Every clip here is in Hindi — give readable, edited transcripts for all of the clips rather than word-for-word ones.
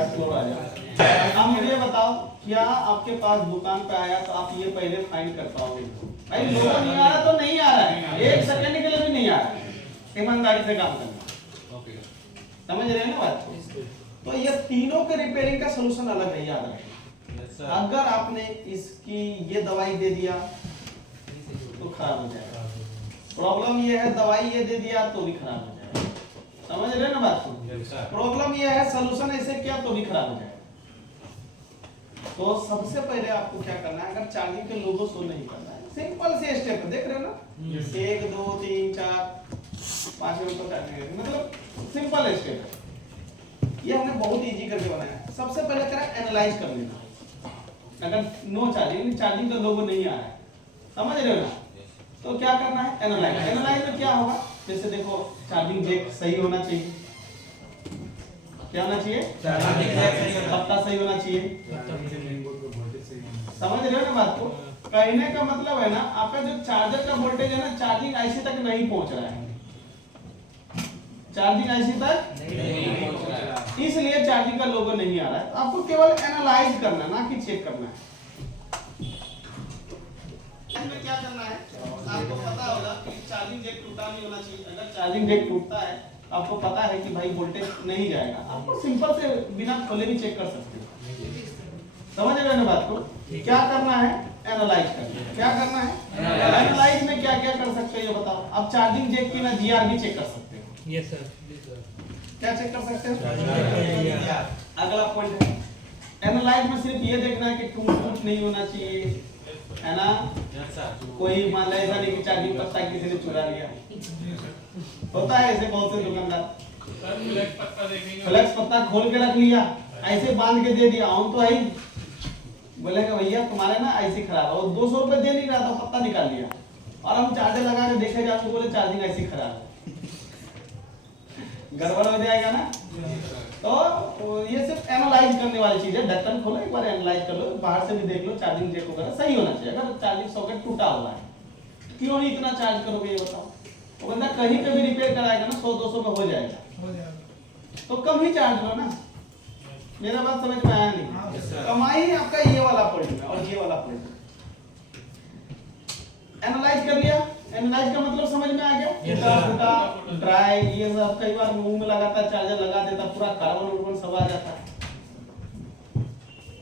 थर्ड फ्लोर आ जाओ। अब मुझे बताओ, क्या आपके पास दुकान पे आया तो आप ये पहले फाइंड कर पाओगे? भाई लोगो नहीं आ रहा तो नहीं आ रहा है, एक सेकंड के लिए भी नहीं आ रहा है। ईमानदारी से काम करना, समझ रहे हैं ना बात को? तो ये तीनों के रिपेयरिंग का सोल्यूशन अलग है, याद रखें। अगर आपने इसकी ये दवाई दे दिया तो खराब हो जाएगा, प्रॉब्लम ये है दवाई ये दे दिया तो भी खराब हो जाएगा, समझ रहे हैं ना बात को? प्रॉब्लम ये है सोल्यूशन ऐसे किया तो भी खराब हो जाएगा। तो सबसे पहले आपको क्या करना है, अगर चार्जिंग के लोगो शो नहीं करना है, सिंपल से स्टेप देख रहे हो ना, 1 2 3 4 5 मिनट तक चार्जिंग, मतलब सिंपल स्टेप है। ये हमने बहुत इजी करके बनाया है। सबसे पहले क्या है, एनालाइज कर लेना। अगर नो चार्जिंग, चार्जिंग का लोगो नहीं आ रहा है, समझ रहे हो ना, तो क्या करना है, एनालाइज। एनालाइज में क्या होगा, जैसे देखो चार्जिंग जैक सही होना चाहिए, क्या होना चाहिए, पत्ता सही होना चाहिए, समझ रहे हो ना बात को? कहने का मतलब है ना, आपका जो चार्जर का वोल्टेज है ना, चार्जिंग आईसी तक नहीं पहुंच रहा है, चार्जिंग आईसी तक नहीं पहुंच रहा है, इसलिए चार्जिंग का लोगो नहीं आ रहा है। आपको केवल एनालाइज करना, ना कि चेक करना है। इसमें क्या करना है, आपको पता होगा कि चार्जिंग जैक टूटा नहीं होना चाहिए। अगर चार्जिंग जैक टूटता है, आपको पता है कि भाई वोल्टेज नहीं जाएगा, आपको सिंपल से बिना खोले भी चेक कर सकते हो, समझ रहे हो ना बात को? क्या करना है, एनालाइज करना है। क्या करना है, एनालाइज में क्या क्या कर सकते हो ये बताओ। अब चार्जिंग जैक की ना जीआर भी चेक कर सकते हो। Yes sir. क्या चेक कर सकते हो? अगला पॉइंट है, एनालाइज में सिर्फ ये देखना है कि टूट नहीं होना चाहिए, है ना? कोई मान लो ऐसा नहीं कि चार्जिंग पत्ता किसी ने चुरा लिया, होता है ऐसे बहुत से दुकानदार, फ्लेक्स पत्ता खोल के रख लिया, ऐसे बांध के दे दिया, हम तो आई बोलेगा भैया तुम्हारे ना ऐसी खराब है, और 200 रुपए दे नहीं रहा था, पत्ता निकाल लिया, और हम चार्जर लगा के देखे जाए तो बोले चार्जिंग ऐसी खराब है, गड़बड़ हो जाएगा ना। तो ये सिर्फ एनालाइज करने वाली चीज है। ढक्कन खोलो, एक बार एनालाइज कर लो, बाहर से भी देख लो, चार्जिंग जैक वगैरह सही होना चाहिए। अगर चार्जिंग सॉकेट टूटा हुआ है, क्यों नहीं इतना चार्ज करोगे ये बताओ? तो बंदा कहीं पे भी रिपेयर कराएगा ना, 100-200 में हो जाएगा, तो कम ही चार्ज लो ना। मेरा बात समझ में आया नहीं? कमाई ही आपका ये वाला पॉइंट है और ये वाला पॉइंट। एनालाइज कर लिया, एनालाइज का मतलब समझ में आ गया, टूटा ड्राई ये सब, कई बार मुंह में लगाता चार्जर लगा देता, पूरा कार्बन सब आ जाता है।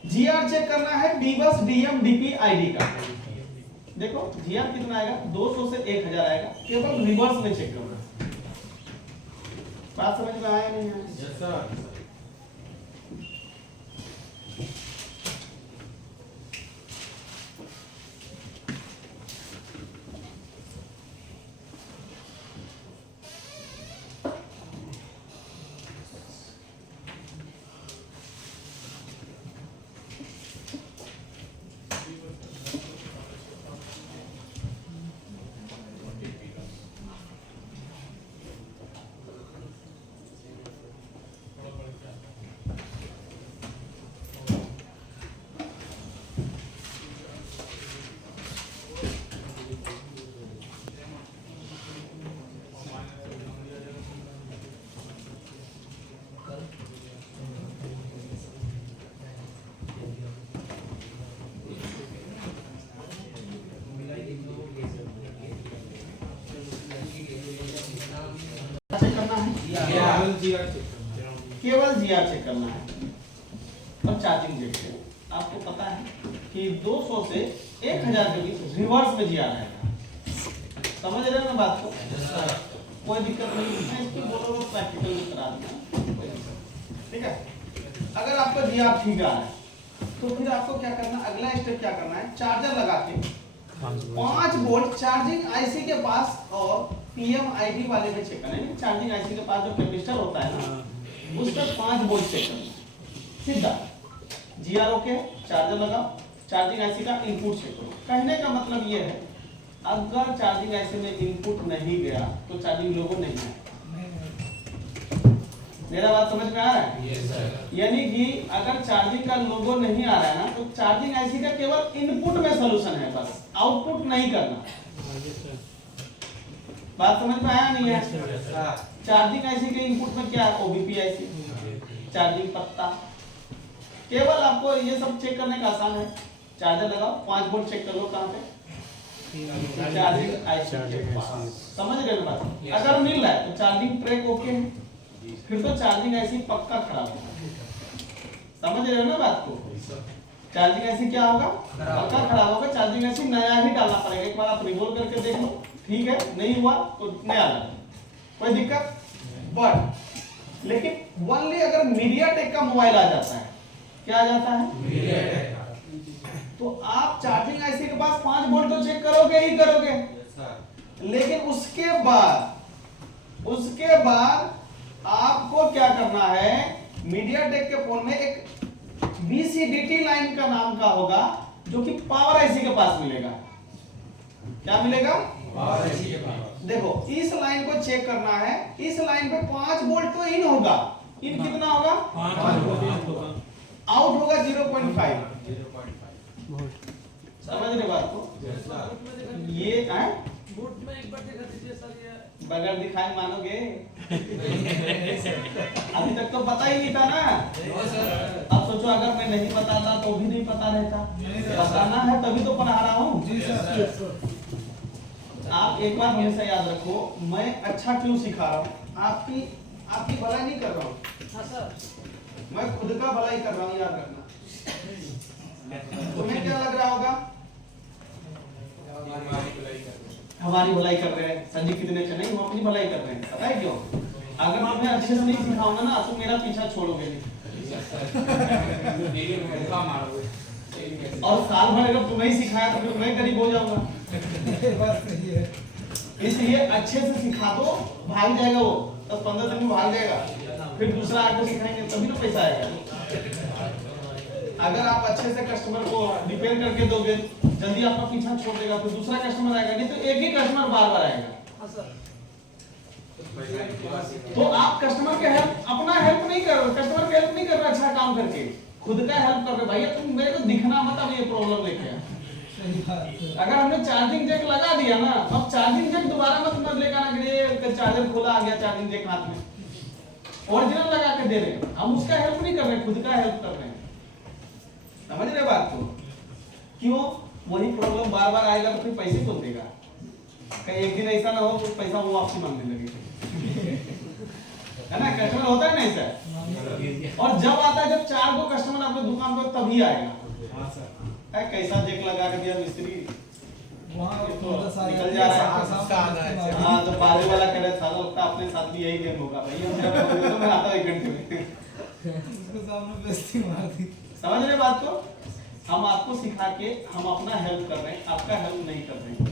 जीआर चेक करना है, बीबस डीएम डीपी आईडी का। देखो जीआर कितना आएगा, 200 से 1000 आएगा, केवल रिवर्स में चेक करना। बात समझ में आया नहीं? Yes sir. केवल जीआर चेक करना है और चार्जिंग जैक से। आपको पता है कि 200 से 1000 के बीच रिवर्स में जीआर आएगा, समझ रहे हो ना बात को? कोई दिक्कत नहीं है, इसकी बोलो प्रैक्टिकल में करा देना, ठीक है? अगर आपका जीआर ठीक आ रहा है तो फिर आपको क्या करना, अगला स्टेप क्या करना है, चार्जर लगा के 5 वोल्ट चार्जिंग आईसी के पास और पीएम आईडी वाले में चेक करना है। चार्जिंग आईसी के पास जो कैपेसिटर होता है ना, उस पर 5 वोल्ट चेक करना सीधा। जीआर ओके, चार्जर लगाओ, चार्जिंग आईसी का इनपुट चेक करो। कहने का मतलब ये है, अगर चार्जिंग आईसी में इनपुट नहीं गया तो चार्जिंग लोगो नहीं है। मेरा बात समझ में आ रहा है? yes, यानी कि अगर चार्जिंग का लोगो नहीं आ रहा है ना, तो चार्जिंग आईसी का केवल इनपुट में सॉल्यूशन है, बस आउटपुट नहीं करना। बात समझ में आया नहीं है? चार्जिंग आईसी के इनपुट में क्या है, ओबीपी आईसी, चार्जिंग पत्ता, केवल आपको ये सब चेक करने का आसान है। चार्जर लगाओ, 5 वोल्ट चेक कर लो कहाँ पे, चार्जिंग आईसी के पास। समझ रहे हो बात? अगर मिल रहा है तो चार्जिंग ट्रैक ओके है, फिर तो चार्जिंग आईसी पक्का खराब होगा। समझ रहे हो ना बात को? चार्जिंग आईसी क्या होगा, पक्का खराब होगा। चार्जिंग आईसी नया ही डालना पड़ेगा। एक बार आप रिवॉल्व करके देख लो, ठीक है, नहीं हुआ तो नया डालो, कोई दिक्कत। बट लेकिन ओनली अगर मीडियाटेक का मोबाइल आ जाता है, क्या आ जाता है, मीडियाटेक, तो आप चार्जिंग आईसी के पास 5 वोल्ट तो चेक करोगे ही करोगे, लेकिन उसके बाद आपको क्या करना है, मीडियाटेक के फोन में एक BCDT लाइन का नाम का होगा, जो कि पावर आईसी के पास मिलेगा। क्या मिलेगा, पावर आईसी के पास। देखो इस लाइन को चेक करना है, इस लाइन पे 5 वोल्ट तो इन होगा, इन कितना होगा, 5 वोल्ट, आउट होगा 0.5 वोल्ट। समझ रहे बात को? ये है बोर्ड में एक बार देखा दीजिए सर, ये बगैर दिखाए मानोगे? अभी तक तो पता ही नहीं था ना। अब सोचो अगर मैं नहीं बताता तो भी नहीं पता रहता, बताना है तभी तो पढ़ा रहा हूँ। जी सर। आप एक बार हमेशा याद रखो, मैं अच्छा क्यों सिखा रहा हूँ, आपकी भलाई नहीं कर रहा हूँ। हाँ सर, मैं खुद का भलाई कर रहा हूँ, याद रखना। तुम्हें क्या लग रहा होगा, हमारी भलाई कर रहे हैं सर जी, कितने अच्छे, नहीं, हम अपनी भलाई कर रहे हैं। पता है क्यों? अगर मैं अच्छे से नहीं सिखाऊंगा ना तो मेरा पीछा छोड़ोगे नहीं, और साल भर अगर तुम्हें ही सिखाया तो फिर मैं गरीब हो जाऊंगा। इसलिए अच्छे से सिखा दो, भाग जाएगा वो, 10-15 दिन में भाग जाएगा, फिर दूसरा आके सिखाएंगे तभी तो पैसा आएगा। अगर आप अच्छे से कस्टमर को रिपेयर करके दोगे, जल्दी आपका पीछा छोड़ देगा, फिर दूसरा कस्टमर आएगा, नहीं तो एक ही कस्टमर बार बार आएगा। तो आप कस्टमर के हेल्प, अपना हेल्प नहीं कर रहे, कस्टमर की हेल्प नहीं कर रहे अच्छा काम करके, खुद का हेल्प कर रहे। भैया तुम मेरे को दिखना मत अब ये प्रॉब्लम लेके। अगर हमने चार्जिंग जैक लगा दिया ना, अब चार्जिंग जैक दोबारा मत लेकर आना कि चार्जर खोला आ गया चार्जिंग जैक हाथ में, ओरिजिनल लगा के दे रहे हैं हम, उसका हेल्प नहीं कर रहे, खुद का हेल्प कर रहे हैं। समझ रहे बात को? क्यों? वही प्रॉब्लम बार बार आएगा तो फिर पैसे कौन देगा? कहीं एक दिन ऐसा ना हो तो पैसा वो वापसी मांगने लगे, है ना? कस्टमर होता है ना ऐसा, और जब आता है, जब 4 को कस्टमर आपके दुकान पर तभी आएगा। कैसा जैक लगा के दिया मिस्त्री, निकल जा रहा है। हाँ, तो बारे वाला कह रहा था, लगता अपने साथ भी यही गेम होगा भैया, मैं आता 1 घंटे में, उसके सामने बेइज्जती मार दी। समझ रहे बात को? हम आपको सिखा के हम अपना हेल्प कर रहे हैं, आपका हेल्प नहीं कर रहे हैं।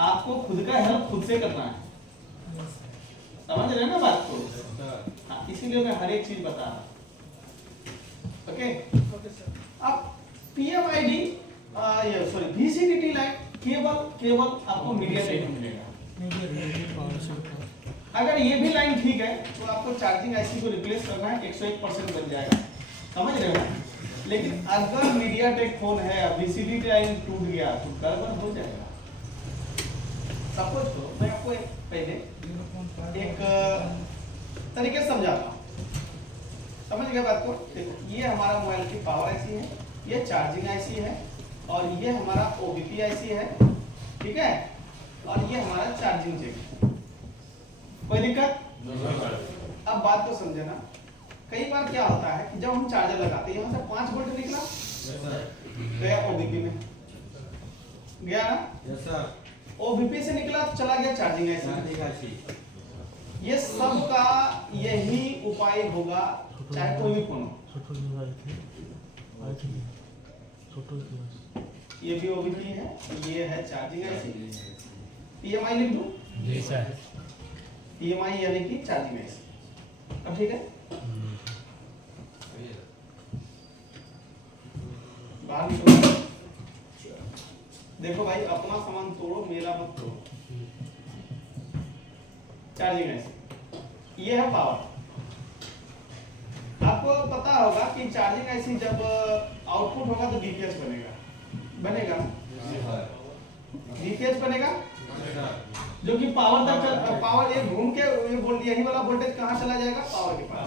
आपको खुद का हेल्प खुद से करना है। समझ रहे हैं ना बात को? हाँ, इसीलिए मैं हर एक चीज बता रहा हूँ। ओके? अब PMID सॉरी BCDT लाइन केवल आपको मीडियाटेक में मिलेगा। अगर ये भी लाइन ठीक है तो आपको चार्जिंग आईसी को रिप्लेस करना है, 101% बन जाएगा। समझ रहे हो? लेकिन अगर मीडियाटेक फोन है, BCDT लाइन टूट गया तो गड़बड़ हो जाएगा। सपोज तो मैं आपको पहले एक तरीके से समझाता हूँ, समझ गए बात को? देखो, ये हमारा मोबाइल की पावर आईसी है, ये चार्जिंग आईसी है, और ये हमारा OBP आईसी है, ठीक है, और ये हमारा चार्जिंग जैक। कोई दिक्कत? अब बात को समझना। कई बार क्या होता है कि जब हम चार्जर लगाते हैं, यहाँ से 5 वोल्ट निकला, गया OBP में, गया ना? Yes sir. OBP से निकला तो चला गया चार्जिंग आईसी। ये सब का यही उपाय होगा, चाहे कोई भी फोन हो। ये भी OBP है, ये है चार्जिंग आईसी। PMI लिख दूं? जी सर। PMI यानी कि चार्जिंग आईसी। अब ठीक है, बाहर निकलो। देखो भाई, अपना सामान तोड़ो, मेरा मत तोड़ो। चार्जिंग आईसी, ये है पावर। आपको पता होगा कि चार्जिंग आईसी जब आउटपुट होगा तो DPH बनेगा DPH बनेगा, जो कि पावर तक, पावर एक घूम के यही वाला वोल्टेज कहाँ चला जाएगा? पावर के पास।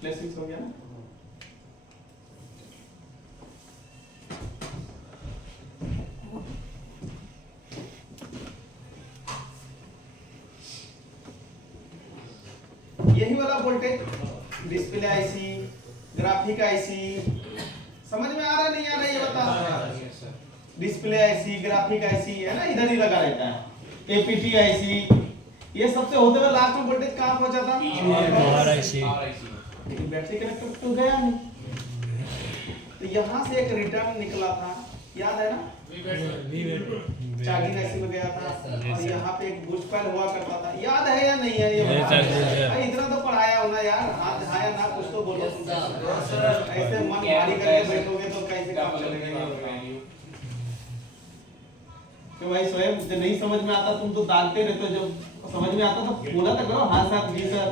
प्लेसिंग हो गया ना। यही वाला voltage display IC, graphic IC, समझ में आ रहा नहीं आ रहा ये बता। डिस्प्ले आईसी, ग्राफिक आईसी है ना, इधर ही लगा रहता है। एपीटी आईसी, ये सबसे होते हुए लास्ट में वोल्टेज कहां पहुंचा था? आरआईसी। लेकिन बैटरी कनेक्टर तो गया नहीं, तो यहां से एक रिटर्न निकला था, याद है ना? चार्जिंग आईसी में गया था और यहाँ पे एक बूस्ट कॉइल हुआ करता था, याद है या नहीं है? ये भाई इतना तो पढ़ाया होना यार, हाथ दिखाया ना, कुछ तो बोलो। ऐसे मन भारी करके बैठोगे तो कैसे काम चलेगा? कि भाई स्वयं जो नहीं समझ में आता तुम तो डांटते रहते हो, जब समझ में आता तो बोला तो करो हाँ सर जी सर।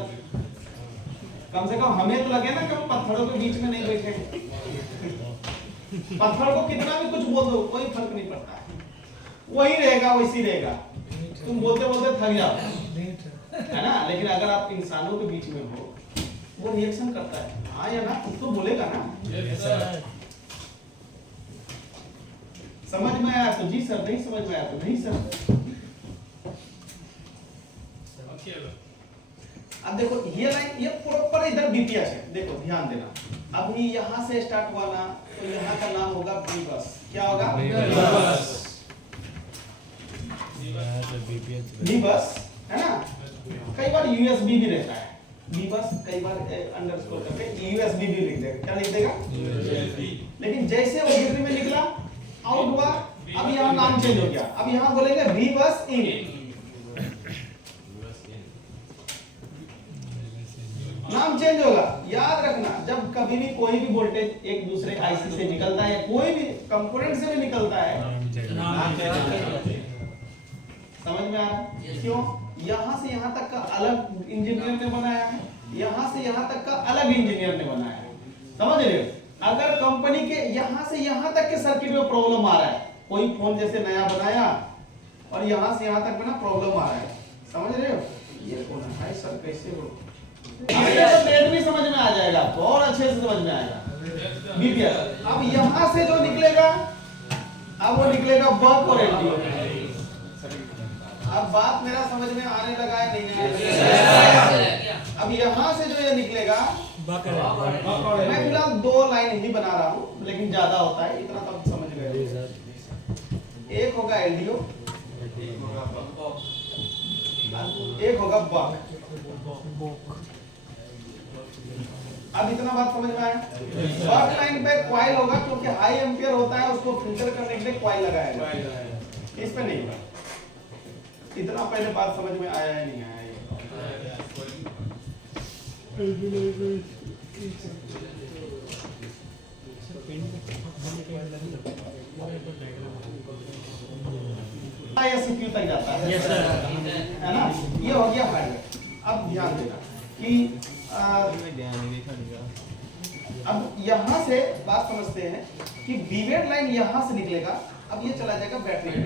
कम से कम हमें तो लगे ना कि हम पत्थरों के बीच में नहीं बैठे। पत्थर को कितना भी कुछ बोल दो कोई फर्क नहीं पड़ता है, वही रहेगा वैसी रहेगा, तुम बोलते बोलते थक जाओ, है ना? लेकिन अगर आप इंसानों के बीच में हो, वो रिएक्शन करता है, हाँ या ना, कुछ तो बोलेगा ना। समझ में आया तो जी सर, नहीं समझ में आया तो नहीं सर। अब देखो ये लाइन ये प्रॉपर इधर बीपीएस है, देखो ध्यान देना। अभी यहां से स्टार्ट हुआ ना, तो यहां का नाम होगा बी बस। क्या होगा? बी बस, है ना? कई बार यूएसबी भी रहता है, बी बस कई बार अंडरस्कोर करके यूएसबी भी लिख देगा। क्या लिख देगा? लेकिन जैसे वो यूएसबी में निकला, आउट हुआ, अब यहाँ नाम चेंज हो गया, अब यहाँ बोलेंगे बी बस इन, नाम चेंज होगा। याद रखना, जब कभी भी कोई भी वोल्टेज एक दूसरे आईसी से निकलता है या कोई भी कंपोनेंट से भी निकलता है, समझ में आ रहा है? क्यों? यहाँ से यहाँ तक का अलग इंजीनियर ने बनाया है, यहाँ से यहाँ तक का अलग इंजीनियर ने बनाया है, समझ रहे हो? अगर कंपनी के यहाँ से यहाँ तक के सर्किट में प्रॉब्लम आ रहा है, कोई फोन जैसे नया बनाया और यहाँ से यहाँ तक में ना प्रॉब्लम आ रहा है, समझ रहे हो? ये कौन है सर, कैसे हो? तो डेट भी समझ में आ जाएगा आपको, और अच्छे से समझ में आएगा बीपीएस। अब यहाँ से जो निकलेगा, अब वो निकलेगा बक और एलडीओ। अब बात मेरा समझ में आने लगा है नहीं है? अब यहाँ से जो ये निकलेगा, मैं फिलहाल 2 लाइन ही बना रहा हूँ, लेकिन ज्यादा होता है, इतना तो समझ गए। एक होगा एलडीओ, एक होगा बक। अब इतना बात समझ में आया? बक लाइन पे कॉइल होगा, क्योंकि हाई एम्पियर होता है, उसको फिल्टर करने के लिए कॉइल लगाएगा, इस पे नहीं होगा। इतना पहले बात समझ में आया है नहीं आया? सीपीयू तक जाता है, है ना? ये हो गया हार्डवेयर। अब ध्यान देना कि अब यहाँ से बात समझते हैं कि बीवेड लाइन यहाँ से निकलेगा, अब ये चला जाएगा बैटरी के,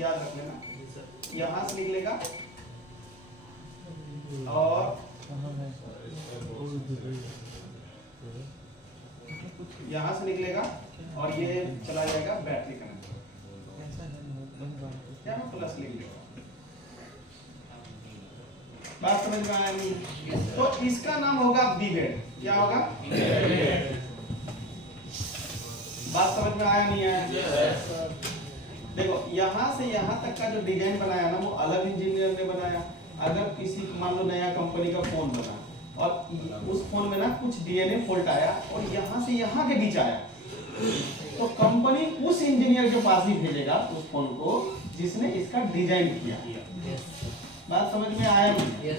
याद रख लेना, यहाँ से निकलेगा और यहाँ से निकलेगा और ये चला जाएगा बैटरी कनेक्टर, क्या मैं प्लस लिख लेगा। बात समझ में आया नहीं? तो इसका नाम होगा बीवेड। क्या होगा? बात समझ में आया नहीं आया? देखो यहाँ से यहाँ तक का जो डिजाइन बनाया ना, वो अलग इंजीनियर ने बनाया। अगर किसी मान लो नया कंपनी का फोन बना और उस फोन में ना कुछ डीएनए फॉल्ट आया और यहाँ से यहाँ के बीच आया, तो कंपनी उस इंजीनियर के पास ही भेजेगा उस फोन को जिसने इसका डिजाइन किया। बात समझ में आया नहीं?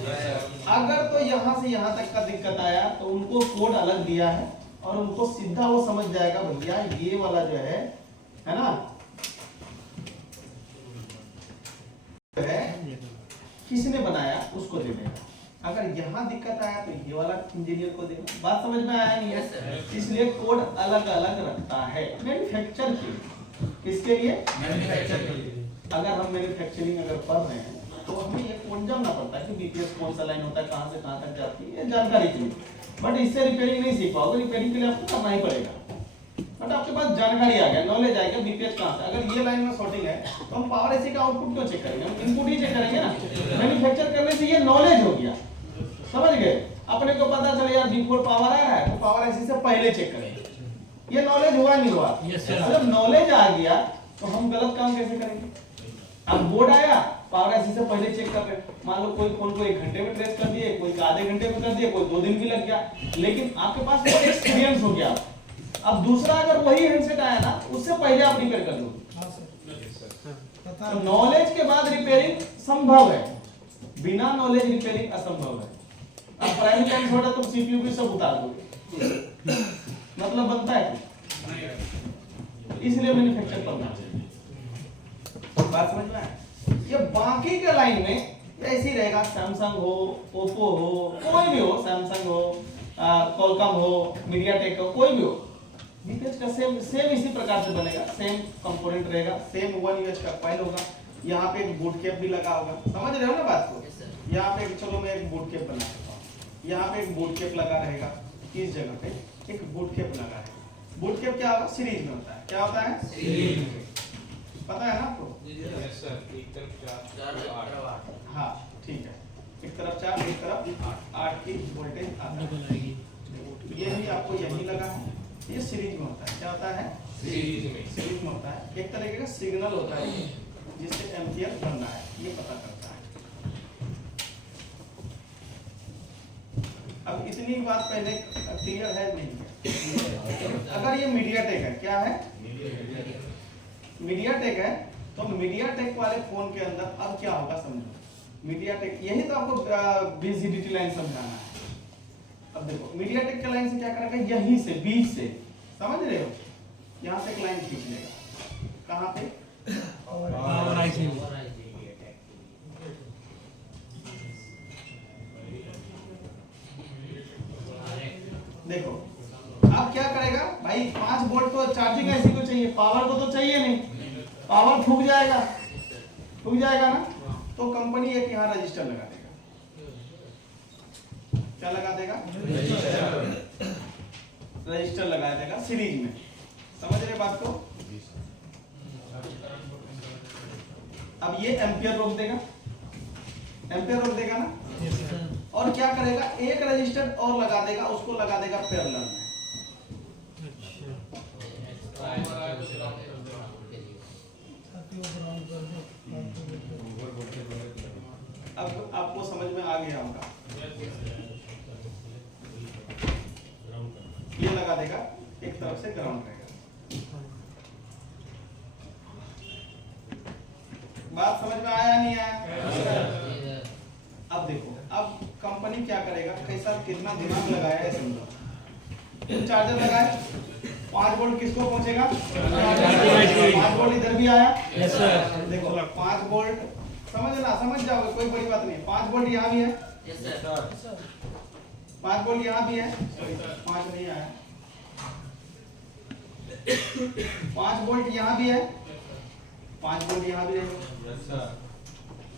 अगर तो यहाँ से यहाँ तक का दिक्कत आया तो उनको कोड अलग दिया है और उनको सीधा वो समझ जाएगा भैया ये वाला जो है ना, है किसने बनाया उसको दे देगा। अगर यहाँ दिक्कत आया तो ये वाला इंजीनियर को देगा। बात समझ में आया नहीं है? इसलिए कोड अलग अलग रखता है मैन्युफैक्चर के। किसके लिए? मैन्युफैक्चर के लिए। अगर हम मैन्युफैक्चरिंग अगर पढ़ रहे हैं तो हमें ये कोड जानना पड़ता है कि बीपीएस कौन सा लाइन होता है, कहां से कहां तक जाती है, ये जानकारी चाहिए। बट इससे रिपेयरिंग नहीं सीख पाओगे, रिपेयरिंग के लिए आपको करना ही पड़ेगा। बट आपके पास जानकारी आ गया, नॉलेज आ गया बीपीएस कहां से। अगर ये लाइन में शॉर्टिंग है तो हम पावर एसी का आउटपुट क्यों चेक करेंगे, हम इनपुट ही चेक करेंगे ना। मैन्युफैक्चर करने से ये नॉलेज हो गया, समझ गए। अपने को पता चले यार B4 पावर आ रहा है तो पावर एसी से पहले चेक करेंगे, ये नॉलेज हुआ नहीं हुआ। जब नॉलेज आ गया तो हम गलत काम कैसे करेंगे। अब बोर्ड आया, पावर एसी से पहले चेक कर रहे हैं, मान लो कोई फोन को 1 घंटे में ट्रेस कर दिए, कोई आधे घंटे में कर दिए, कोई 2 दिन भी लग गया, लेकिन आपके पास वो एक्सपीरियंस हो गया। अब दूसरा अगर वही हैंडसेट आया ना, उससे पहले आप रिपेयर कर लो। तो नॉलेज के बाद रिपेयरिंग संभव है, बिना नॉलेज रिपेयरिंग असंभव है। अब प्राइमरी टाइम छोड़ा तो सीपीयू भी सब उतार दोगे, मतलब बनता है, इसलिए मैन्युफैक्चर करना चाहिए। बात समझ में आया। ये बाकी के लाइन में ऐसे ही रहेगा, सैमसंग हो, ओप्पो हो, कोई भी हो, सैमसंग हो, कॉलकॉम हो, मीडियाटेक हो, कोई भी हो, बीपीएस का सेम इसी प्रकार से बनेगा, सेम कंपोनेंट रहेगा, सेम 1 यूएच का कॉइल होगा। यहाँ पे एक बूट कैप भी लगा होगा, समझ रहे हो ना बात को। यहाँ पे चलो मैं एक बूट कैप बना देता हूँ, यहाँ पे एक बूट कैप लगा रहेगा, इस जगह पे एक बूट कैप लगा रहेगा। बूट कैप क्या होगा, सीरीज में होता है, क्या होता है सीरीज में, पता है ना आपको। यस सर, एक तरफ 4 हाँ ठीक है, एक तरफ 4 एक तरफ 8 की वोल्टेज आता है। ये भी आपको यही लगा है, ये सीरीज में होता है, क्या होता है सीरीज में होता है। एक तरीके का सिग्नल होता है जिससे एम्पियर बनना है, ये पता करता है। अब इतनी बात पहले क्लियर है नहीं है। अगर ये मीडियाटेक है, क्या है मीडियाटेक है, तो मीडियाटेक वाले फोन के अंदर अब क्या होगा समझो। मीडियाटेक, यही तो आपको बीजीडीटी लाइन समझाना है। अब देखो मीडियाटेक के लाइन से क्या करेगा, यहीं से बीच से, समझ रहे हो, यहाँ से एक लाइन खींच लेगा, कहाँ पे देखो। अब क्या करेगा भाई, 5 वोल्ट तो चार्जिंग ऐसी को चाहिए, पावर को तो चाहिए नहीं, पावर फूक जाएगा ना। तो कंपनी एक यहाँ रजिस्टर लगा देगा, क्या लगा देगा रजिस्टर लगा देगा सीरीज में, समझ रहे बात को। अब ये एम्पियर रोक देगा ना, और क्या करेगा, एक रजिस्टर और लगा देगा, उसको लगा देगा पैरेलल में। अब आपको समझ में आ गया होगा, ये लगा देगा, एक तरफ से ग्राउंड रहेगा। बात समझ में आया नहीं आया। अब देखो, अब कंपनी क्या करेगा, कैसा कितना दिमाग लगाया है समझो। चार्जर लगाए, 5 वोल्ट किसको पहुंचेगा, 5 वोल्ट इधर भी आया। Yes sir. देखो 5 वोल्ट, समझ जाओगे, कोई बड़ी बात नहीं। 5 वोल्ट यहाँ भी है। Yes sir. 5 वोल्ट यहाँ भी है, 5 नहीं आया। 5 वोल्ट यहाँ भी है, 5 वोल्ट यहाँ भी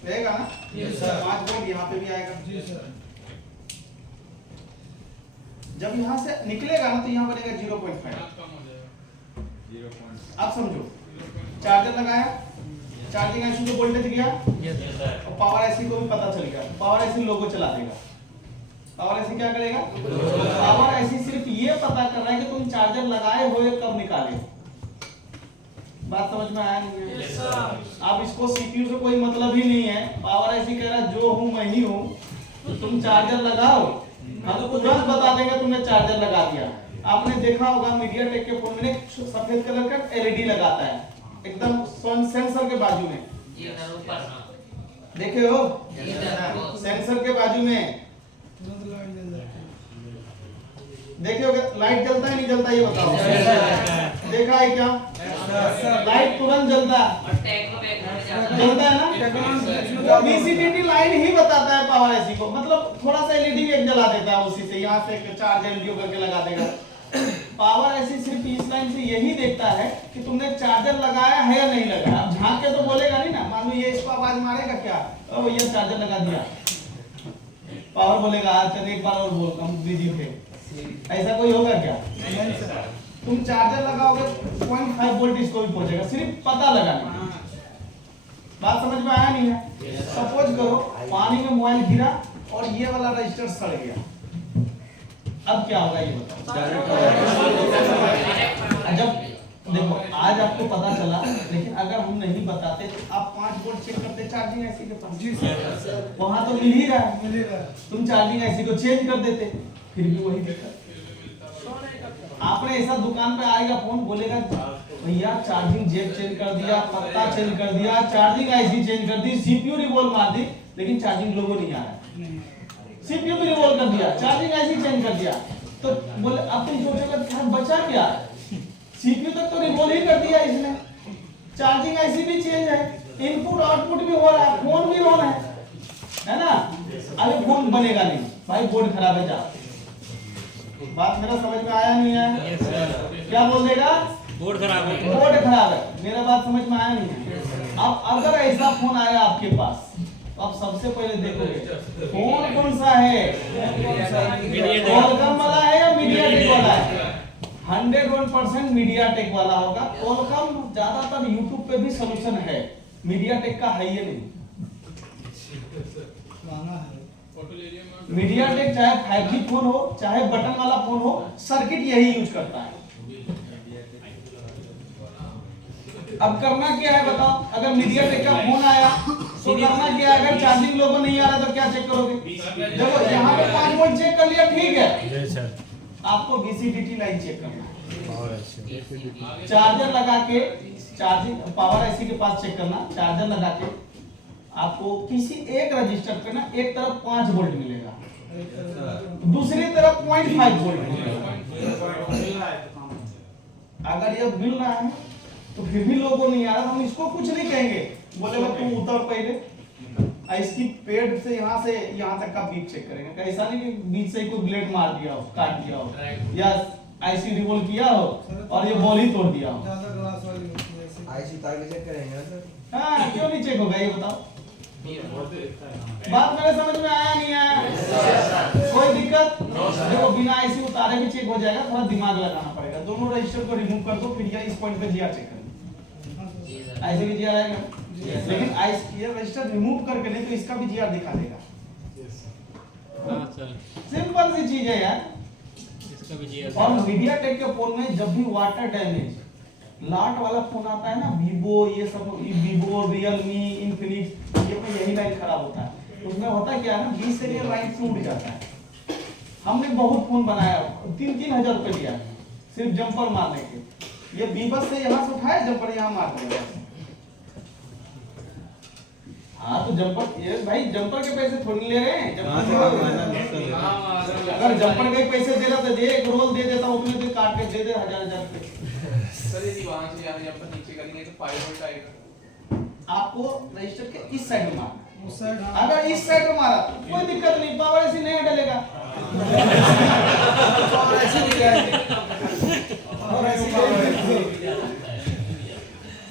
रहेगा ना। Yes sir. 5 वोल्ट यहाँ पे भी आएगा। जी सर। जब यहाँ से निकलेगा ना तो यहाँ बनेगा 0.5। अब समझो, चार्जर लगाया, चार्जिंग आईसी को वोल्टेज गया, और पावर आईसी को भी पता चल गया, पावर आईसी लोगो चला देगा। पावर आईसी क्या करेगा, पावर आईसी सिर्फ ये पता कर रहा है कि तुम चार्जर लगाए हो या कब निकाले। बात समझ में आया नहीं है। yes, अब इसको सीपीयू से कोई मतलब ही नहीं है, पावर आईसी कह रहा जो हूं मैं ही हूं, तो तुम चार्जर लगाओ, हम तो तुरंत बता देंगे तुमने चार्जर लगा दिया। आपने देखा होगा मीडियाटेक के फोन में सफेद कलर का एलईडी लगाता है, एकदम सेंसर के बाजू में, देखे हो सेंसर के बाजू में देखे हो, लाइट जलता है नहीं जलता ये बताओ। देखा है क्या, लाइट तुरंत जलता है ना। बीसीडीटी लाइन ही बताता है पावर आईसी को, मतलब थोड़ा सा एलईडी भी एक जला देता है उसी से, यहाँ से 4 एलईडी करके लगा देगा। पावर ऐसी सिर्फ इस लाइन से यही देखता है कि तुमने चार्जर लगाया है या नहीं लगाया। अब झांक के तो बोलेगा नहीं ना, मान लो ये इसको आवाज मारेगा क्या, ओ भैया चार्जर लगा दिया, पावर बोलेगा चल एक बार और बोल, हम बिजी थे, ऐसा कोई होगा क्या? तुम चार्जर लगाओगे 0.5 वोल्ट इसको भी पहुंचेगा, सिर्फ पता लगाना। बात समझ में आया नहीं है? सपोज करो पानी में मोबाइल गिरा और ये वाला रजिस्टर सड़ गया, अब क्या होगा ये बताओ? जब देखो आज आपको पता चला, लेकिन अगर हम नहीं बताते तो आप 5 वोल्ट चेक करते चार्जिंग ऐसी के पास, जी सर, वहां तो मिल ही रहा है, तुम चार्जिंग ऐसी को चेंज कर देते, फिर भी वही दिक्कत। आपने ऐसा दुकान पे आएगा फोन, बोलेगा भैया चार्जिंग जेक चेंज कर दिया, पत्ता चेंज कर दिया, चार्जिंग आईसी चेंज कर दी, सीपीयू रिवॉल्व मार दी, लेकिन चार्जिंग लोगो नहीं आ रहा, सीपीयू भी रिवॉल्व कर दिया, चार्जिंग आईसी चेंज कर दिया, तो बोले अब तुम सोचोगे क्या बचा क्या? सीपीयू तक तो रिवॉल्व ही कर दिया इसने, चार्जिंग आईसी भी चेंज है, इनपुट आउटपुट भी हो रहा है, फोन भी ऑन है ना? अभी फोन बनेगा नहीं भाई, बोर्ड खराब है, जा। बात मेरा समझ में आया नहीं है? क्या बोल देगा? बोर्ड खराब है, बोर्ड खराब है, मेरा बात समझ में आया नहीं है? अब अगर ऐसा फोन आया आपके पास तो आप सबसे पहले देखोगे फोन कौन सा है, क्वालकॉम वाला है या मीडियाटेक वाला है? 101% मीडियाटेक वाला होगा। क्वालकॉम ज्यादातर यूट्यूब पे भी सॉल्यूशन है, मीडियाटेक का है ये नहीं। मीडियाटेक चाहे 5G फोन हो चाहे बटन वाला फोन हो, सर्किट यही यूज करता है। अब करना क्या है बताओ? अगर मीडियाटेक का फोन आया तो करना क्या है? अगर चार्जिंग लोगो नहीं आ रहा तो क्या चेक करोगे? देखो यहाँ पे 5 वोल्ट चेक कर लिया, ठीक है, आपको VCDT लाइन चेक करना है, चार्जर लगा के चार्जिंग पावर आईसी के पास चेक करना, चार्जर लगा के आपको किसी एक रजिस्टर पे ना एक तरफ 5 वोल्ट मिलेगा, दूसरी तरफ 0.5 वोल्ट मिलेगा। अगर ये मिल रहा है तो फिर भी लोगों नहीं आ रहा, हम इसको कुछ नहीं कहेंगे, बोलेगा तुम उतर पहले, इसकी पेड़ से यहाँ तक का बीच चेक करेंगे। ऐसा नहीं कि बीच से कोई ब्लेड मार दिया हो, काट दिया हो, या आईसी रिवॉल्व किया हो और ये बॉल ही तोड़ दिया हो। आईसी उतार के चेक करेंगे सर? हाँ, क्यों नहीं चेक होगा ये बताओ? बात मेरे समझ में आया नहीं आया? कोई दिक्कत? देखो बिना आईसी उतारे भी चेक हो जाएगा, थोड़ा दिमाग लगाना पड़ेगा। दोनों रजिस्टर को रिमूव कर दो, फिर इस पॉइंट पे जीआर चेक करना, ऐसे भी जीआर आएगा, लेकिन ये रजिस्टर रिमूव करके नहीं तो इसका भी जीआर दिखा देगा। सिंपल सी चीज है यार। और मीडियाटेक के फोन में जब भी वाटर डैमेज लाट वाला फोन आता है ना, वीवो, ये सब वीवो, रियलमी, इन्फिनिक्स, ये में यही लाइन खराब होता है। उसमें होता क्या है ना, 20 से ये लाइन टूट जाता है। हमने बहुत फोन बनाया, 3-3 हजार रुपए दिया सिर्फ जंपर मारने के। ये बीबस से यहाँ से उठाए, जंपर यहाँ मार दिया। हाँ तो जंपर, ये भाई जंपर के पैसे थोड़ी ले रहे हैं, अगर जंपर के पैसे दे रहा तो दे, एक रोल दे देता, उसमें से काट के दे दे 1000 रुपए। सर यदि वहां से यहाँ जंपर नीचे करेंगे तो 5 वोल्ट आएगा। आपको रजिस्टर के इस साइड में मारना, उस साइड, अगर इस साइड में मारा कोई दिक्कत नहीं, पावर ऐसी नहीं डलेगा, पावर ऐसी नहीं जाएगी, और ऐसी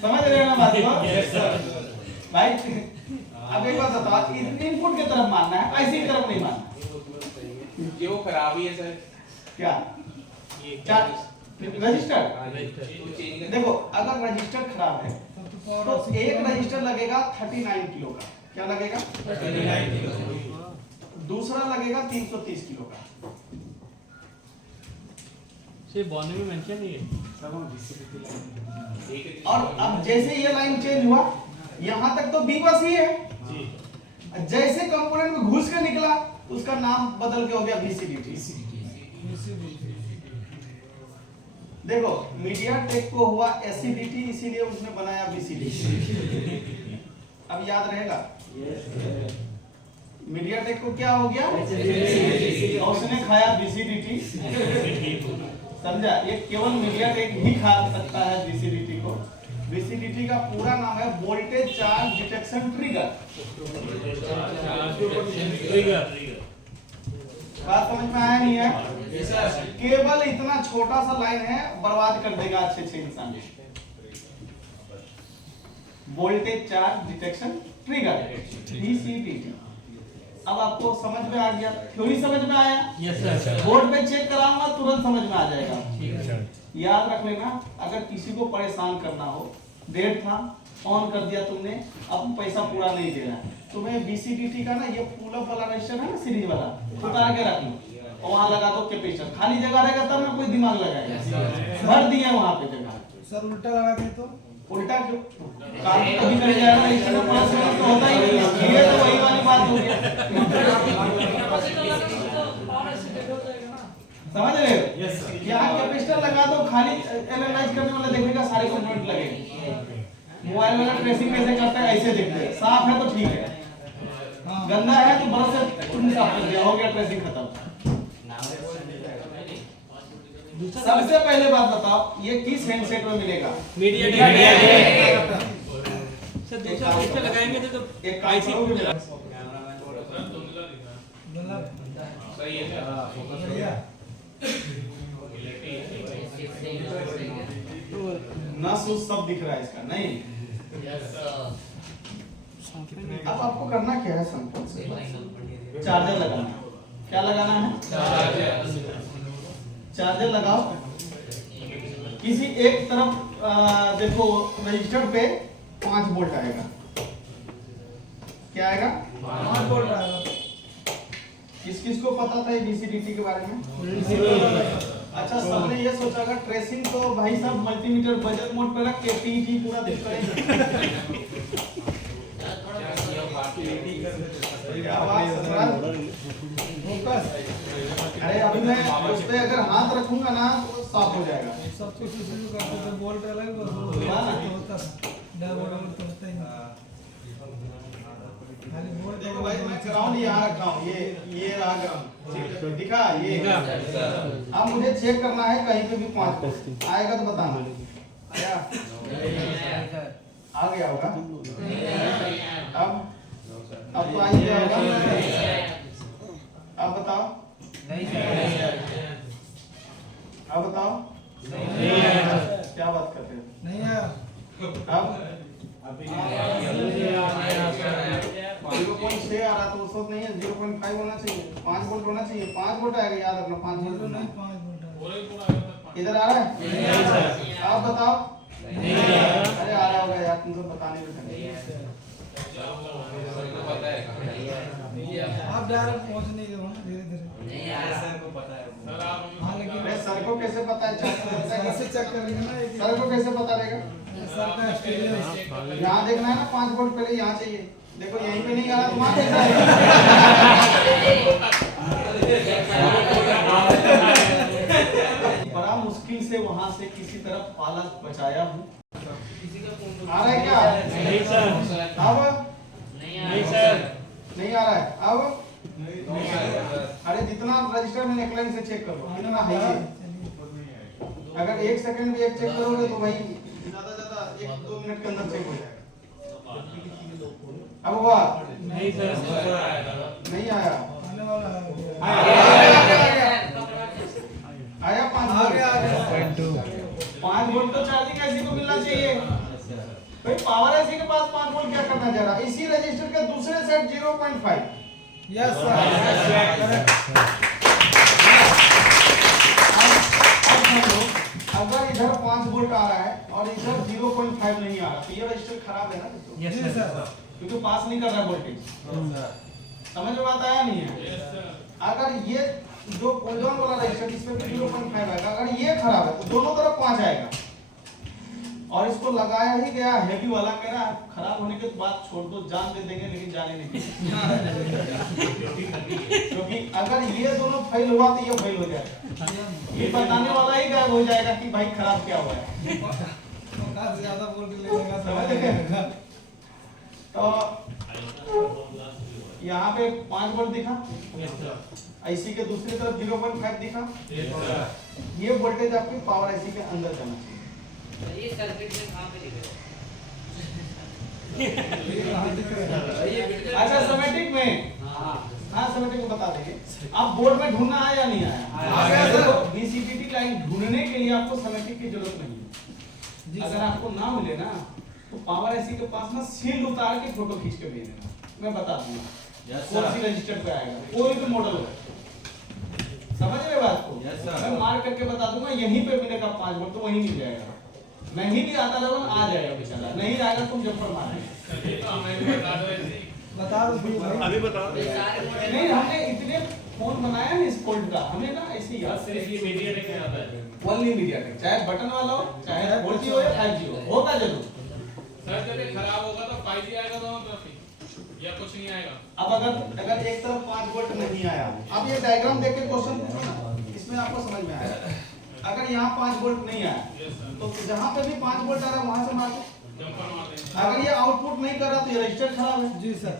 समझ रहे हो ना बात को? Yes sir. भाई अब एक बात बताओ, इनपुट की तरफ मारना है, ऐसी की तरफ नहीं मारना। ये वो खराब ही है सर। क्या? क्या रजिस्टर? देखो अगर रजिस्टर खराब है तो एक रजिस्टर लगेगा 39 किलो का, क्या लगेगा? 39 किलो। दूसरा लगेगा 330 किलो का। सिर्फ बॉन्ड में मेंशन नहीं है। और अब जैसे ये लाइन चेंज हुआ, यहाँ तक तो बीबस ही है, जैसे कंपोनेंट में घुस के निकला उसका नाम बदल के हो गया VCDT। देखो मीडियाटेक को हुआ एसिडिटी, इसीलिए उसने बनाया VCDT। अब याद रहेगा? मीडियाटेक को क्या हो गया? और उसने खाया VCDT। समझा? ये केवल मीडियाटेक ही खा सकता है VCDT को। VCDT का पूरा नाम है वोल्टेज चार्ज डिटेक्शन ट्रिगर। बात समझ में आया नहीं है? केवल इतना छोटा सा लाइन है, बर्बाद कर देगा अच्छे इंसान। Voltage charge detection trigger, VCTT। अब आपको समझ में आ गया, थ्योरी समझ में आया? Yes sir. बोर्ड पे चेक कराऊंगा तुरंत समझ में आ जाएगा। याद रख लेना, अगर किसी को परेशान करना हो, डेट था ऑन कर दिया तुमने, अब पैसा पूरा नहीं दे रहा है, तुम्हें VCTT का ना ये पुल अप वाला रजिस्टर है ना, सीरीज वाला, उतार के रख लो और वहां लगा दो कैपेसिटर। खाली जगह रहेगा तब ना कोई दिमाग लगाएगा, भर दिया वहां पे जगह। सर उल्टा लगा दे तो उल्टा क्यों? काम कभी कर जाएगा, रजिस्टर में प्लस माइनस तो होता ही नहीं। ये तो वही वाली बात हो गई, समझ रहे हो? यहाँ कैपेसिटर लगा दो, खाली एनालाइज करने वाला देखेगा सारे कंपोनेंट लगे। मोबाइल वाला ट्रेसिंग कैसे करता है, ऐसे देखते हैं, साफ है तो ठीक है, गंदा है तो बरस से तुम साफ कर दिया, हो गया, ट्रेसिंग खत्म। सबसे पहले बात बताओ, ये किस हैंडसेट में मिलेगा? मीडिया सर दूसरा पिक्चर लगाएंगे तो एक काम आईसी करोगे मेरा? सही है। नस उस सब दिख रहा है इसका, नहीं? अब आपको करना क्या है, सिंपल से चार्जर लगाना है। क्या लगाना है? चार्जर लगाओ। किसी एक तरफ देखो, रजिस्टर पे 5 वोल्ट आएगा। क्या आएगा? 5 वोल्ट आएगा। किस किस को पता था VCTT के बारे में? अच्छा, सबने ये सोचा होगा ट्रेसिंग तो भाई साहब मल्टीमीटर बजट मोड पे रख के TT पूरा दिन करेंगे। क्या बात फोकस। अरे अभी मैं उस पे अगर हाथ रखूंगा ना तो साफ हो जाएगा। सब कुछ इसी में करते थे, बोल्ट अलग होता था, डबल बोल्ट होता ही नहीं। खाली बोल्ट। देखो भाई, मैं ग्राउंड यहाँ रखा हूँ, ये रहा ग्राउंड, दिखा ये। अब मुझे चेक करना है कहीं पे भी 5 वोल्ट आएगा तो बताना। आया? आ गया होगा। अब तो आ ही गया होगा। अब बताओ। अब बताओ। क्या बात कर रहे हो? नहीं आया। अब 0.6 आ रहा तो उस वक्त नहीं है, 0.5 होना चाहिए, 5 वोल्ट होना चाहिए। 5 वोल्ट आएगा, याद रखना, 5 वोल्ट नहीं, नहीं। 5 वोल्ट इधर आ रहा है? आप बताओ। अरे आ रहा होगा यार, तुम तो बताने में थे। आप डायरेक्ट पहुंच नहीं दो, धीरे धीरे। सर को पता है। हाँ, लेकिन अरे सर को कैसे पता है? कैसे चेक करेंगे ना? सर को कैसे पता रहेगा? सर का स्टेडियम यहाँ देखना है ना, 5 वोल्ट पहले यहाँ चाहिए। देखो यहीं पे नहीं आ रहा, तुम्हारा कैसा है? बड़ा मुश्किल से वहां से किसी तरफ पाला बचाया हूँ। आ रहा है क्या? नहीं सर। अब नहीं सर। नहीं आ रहा है। अब अरे जितना रजिस्टर में नेकलाइन से चेक करो, इतना है ये। अगर 1 सेकंड भी एक चेक करोगे तो भाई ज्यादा 1-2 मिनट के अंदर चेक हो जाएगा। अब हुआ? नहीं सर। नहीं आया। आने वाला है। आया 5 आ गया, आ गया। 5 वोल्ट तो चार्जिंग ऐसी को मिलना चाहिए भाई। पावर ऐसी के पास 5 वोल्ट क्या करना चाह रहा है? इसी रजिस्टर के दूसरे सेट 0.5। Yes sir. अगर इधर 5 वोल्ट आ रहा है और इधर 0.5 नहीं आ रहा तो ये रजिस्टर खराब है ना? Yes sir. क्योंकि पास नहीं कर रहा वोल्टेज। समझ में बात आया नहीं है? अगर ये जो कोल्डन वाला रजिस्टर इसमें भी 0.5 आएगा, अगर ये खराब है तो दोनों तरफ 5 आएगा। और इसको लगाया ही गया हैवी वाला, मेरा खराब होने के बाद छोड़ दो, जान दे देंगे लेकिन जाने नहीं। क्योंकि अगर ये दोनों फेल हुआ तो ये फेल हो जाएगा, ये बताने वाला ही गायब हो जाएगा कि भाई खराब क्या हुआ है। तो ज्यादा वोल्ट लेगा तो यहाँ पे 5 वोल्ट दिखा, आईसी के दूसरी तरफ 0.5 दिखा। ये वोल्टेज आपकी पावर आईसी के अंदर जाना चाहिए। ये सर्किट में कहां पे लिखा अच्छा, सिमेटिक में। हाँ बेटे को बता देंगे। आप बोर्ड में ढूंढना आया या नहीं आया? आ गया सर। बीसीटीटी लाइन ढूंढने के लिए आपको समेटिक की जरूरत नहीं जी है। अगर सर। आपको ना मिले ना तो पावर एसी के पास ना सील उतार के फोटो खींच के भेज देना, मैं बता दूंगा कौन सी रजिस्टर्ड पे आएगा, कोई भी मॉडल हो। समझ रहे बात को? मैं मार करके बता दूंगा यहीं पे मिलेगा 5 वोल्ट तो वहीं मिल जाएगा। नहीं भी आता रहा आ जाएगा बेचारा, नहीं आएगा तुम जफर मारेंगे। ये तो हमें भी बता दो ऐसे ही। बता दो फिर भाई। अभी बताओ। ये सारे मॉडल नहीं हमने इतने फोन बनाया ना इस फोल्ड का, हमें ना ऐसे ही याद सिर्फ ये मीडिया लेके आता है। ओनली मीडियाटेक, चाहे बटन वाला हो चाहे 4G हो या 5G हो, होगा जरूर। सर जब ये खराब होगा तो 5G आएगा दोनों तरफ ही या कुछ नहीं आएगा? अब अगर एक तरफ 5 वोल्ट नहीं आया, अब ये डायग्राम देख के क्वेश्चन पूछो ना, इसमें आपको समझ में आएगा। अगर यहाँ 5 वोल्ट नहीं आया तो जहाँ पे भी 5 वोल्ट आ रहा है वहां से मार दो। जंपर मार देंगे। अगर ये आउटपुट नहीं कर रहा तो ये रजिस्टर खराब है, जी सर।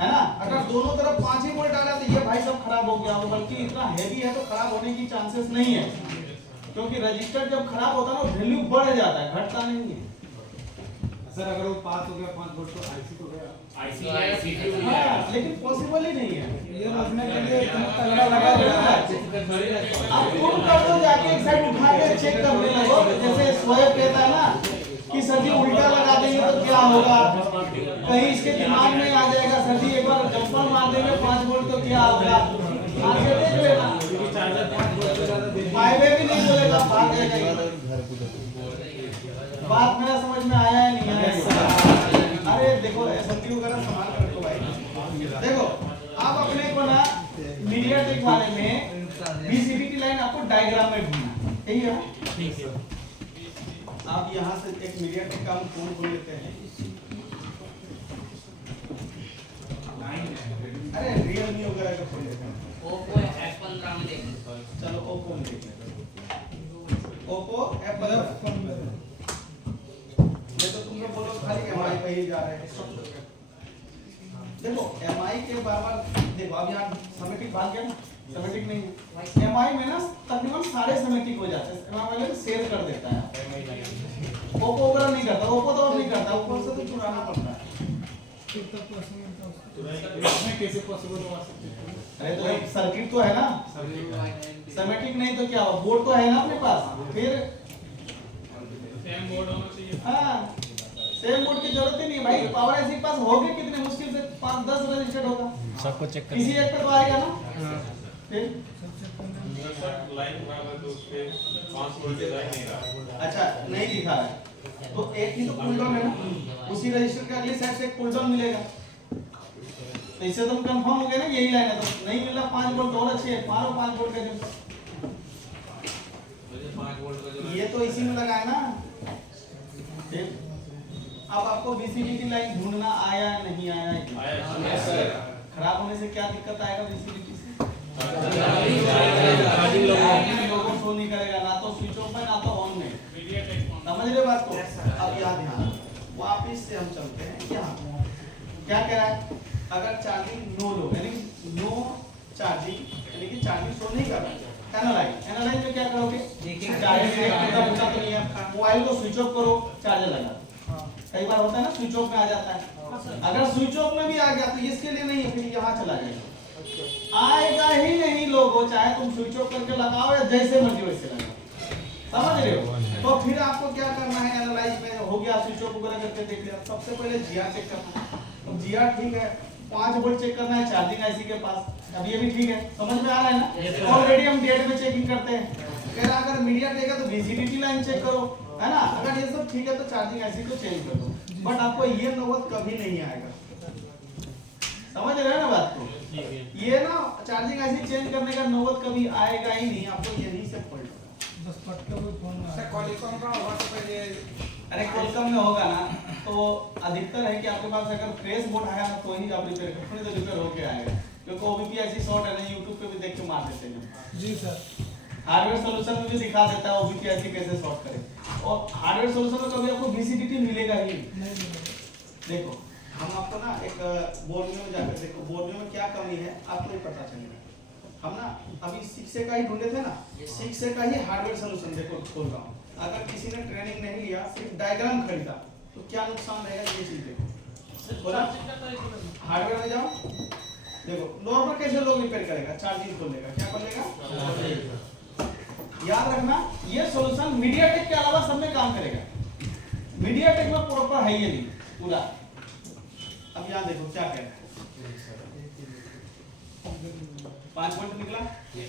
है ना? अगर दोनों तरफ 5 ही वोल्ट आ रहा है तो ये भाई सब खराब हो गया, बल्कि इतना हैवी है तो खराब होने की चांसेस नहीं है, क्योंकि रजिस्टर जब खराब होता है ना वैल्यू बढ़ जाता है, घटता नहीं है। सर अगर वो 5 हो गया 5 वोल्ट तो आईसी तो गया। आईसी है, सीपीयू भी है। हाँ, लेकिन पॉसिबल ही नहीं है। ये रोकने के लिए इतना तगड़ा लगा हुआ है। आप फोन कर दो जाके एक साइड उठा के चेक करने लगो, जैसे स्वयं कहता है ना कि सर जी उल्टा लगा देंगे तो क्या होगा, कहीं इसके दिमाग में आ जाएगा सर जी एक बार जंपर मार देंगे 5 वोल्ट तो क्या होगा, आगे देख लेना। हाईवे भी नहीं बोलेगा, भाग जाएगा ये। बात मेरा समझ में आया है नहीं आया? अरे देखो एसएमटी वगैरह संभाल कर रखो भाई। देखो आप अपने को ना मीडियाटेक वाले में बीसीटीटी लाइन आपको डायग्राम में ढूंढना, यही है। ठीक है। आप यहाँ से एक मीडियाटेक का हम फोन खोल लेते हैं। अरे रियलमी वगैरह का खोल लेते हैं। ओप्पो F15 में देखो। चलो ओप्पो में देख लेते हैं। ओप्पो F15 ये तो तुम लोग बोलो खाली एमआई पे ही जा रहे हैं। देखो एमआई के बार-बार देखो, अब यहाँ समेटिक भाग गया ना, समेटिक नहीं है। एमआई में ना तकरीबन सारे समेटिक हो जाते हैं, एमआई वाले सेव कर देता है। ओप्पो वगैरह नहीं करता, ओप्पो तो अब नहीं करता, ओप्पो से तो चुराना पड़ता है। कितना पर्सेंट मिलता है उसका? इसमें कैसे पॉसिबल हो सकते हैं? अरे तो एक सर्किट तो है ना, समेटिक नहीं तो क्या हो, बोर्ड तो है ना अपने पास, फिर सेम बोर्ड होना चाहिए। हाँ सेम बोर्ड की जरूरत ही नहीं है भाई। पावर एसी के पास होगे कितने, मुश्किल से 5-10 रजिस्टर्ड होगा, सबको चेक कर। किसी एक पे तो आएगा ना। फिर सर लाइन खराब है तो उस पे 5 वोल्ट लाइन नहीं रहा। अच्छा नहीं दिखा रहा है तो एक ही तो पुल डाउन है ना, उसी रजिस्टर के अगली साइड से एक पुल डाउन मिलेगा, तो इससे तुम कंफर्म हो गए ना यही लाइन है। तो नहीं मिल रहा 5 वोल्ट और अच्छे है, मारो 5 वोल्ट का जब, मुझे 5 वोल्ट का जो ये तो इसी में लगा है ना। फिर अब आपको बीसीटीटी लाइन ढूंढना आया नहीं आया? आया सर। खराब होने से क्या दिक्कत आएगा बीसीटीटी से? लोगों शो नहीं करेगा, ना तो स्विच ऑफ में ना तो ऑन में। मीडियाटेक समझ रहे बात को? अब यहाँ ध्यान, वापिस से हम चलते हैं यहाँ। क्या कह रहा है? अगर चार्जिंग नो लो यानी नो चार्जिंग यानी कि चार्जिंग शो नहीं कर रहा है। एनालाइज में क्या करोगे? चार्जिंग एकदम ऊंचा तो नहीं है, मोबाइल को स्विच ऑफ करो, चार्जर लगा। कई बार होता है ना स्विच ऑफ में आ जाता है। अगर स्विच ऑफ में भी आ गया तो इसके लिए नहीं है, फिर यहाँ चला जाएगा, आएगा ही नहीं लोगो, चाहे तुम स्विच ऑफ करके लगाओ या जैसे मर्जी वैसे लगाओ। समझ रहे हो? तो फिर आपको क्या करना है, एनालाइज में हो गया स्विच ऑफ वगैरह करके देख लिया, सबसे पहले जीआर चेक करना है। तो जीआर ठीक है, 5 वोल्ट चेक करना है चार्जिंग आईसी के पास। अब ये भी ठीक है, समझ में आ रहा है ना? ऑलरेडी हम डेट में चेकिंग करते हैं। कह रहा अगर मीडियाटेक है तो बीसीटीटी लाइन चेक करो, है ना? अगर ये सब ठीक है तो चार्जिंग आईसी को चेंज कर दो, बट आपको ये नौबत कभी नहीं आएगा। समझ रहे हो ना बात को? ये ना चार्जिंग आईसी चेंज करने का नौबत कभी आएगा ही नहीं, आपको यहीं से पलटना। बस पटका कोई फोन ना सर क्वालिकॉम का होगा तो पहले अरे क्वालकॉम में होगा ना तो अधिकतर है कि आपके पास अगर फ्रेश बोर्ड आया तो ही आप रिपेयर करो, नहीं तो रिपेयर होके आएगा, क्योंकि ओबीपी ऐसी शॉर्ट है ना, यूट्यूब पे भी देख के मार देते हैं। जी सर। हार्डवेयर सॉल्यूशन में भी सिखा देता है ओबीपी ऐसी कैसे सॉर्ट करें, और हार्डवेयर सॉल्यूशन में कभी आपको बीसीटीटी मिलेगा ही नहीं मिलेगा। देखो हम आपको ना एक बोर्ड में जाकर देखो, बोर्ड में क्या कमी है आपको ही पता चलेगा। हम ना अभी 6 का ही ढूंढे थे ना, 6 का ही हार्डवेयर सॉल्यूशन देखो खोल रहा हूँ। अगर किसी ने ट्रेनिंग नहीं लिया, सिर्फ डायग्राम खरीदा तो क्या नुकसान रहेगा, ये चीज देखो। हार्डवेयर में जाओ, देखो नॉर्मल कैसे लोग रिपेयर करेगा, चार्जिंग खोलेगा, क्या खोलेगा, याद रखना ये सॉल्यूशन मीडियाटेक के अलावा सब में काम करेगा। मीडियाटेक में प्रॉपर है ये नहीं पूरा। अब यहाँ देखो क्या कह रहा है, 5 पॉइंट निकला, ये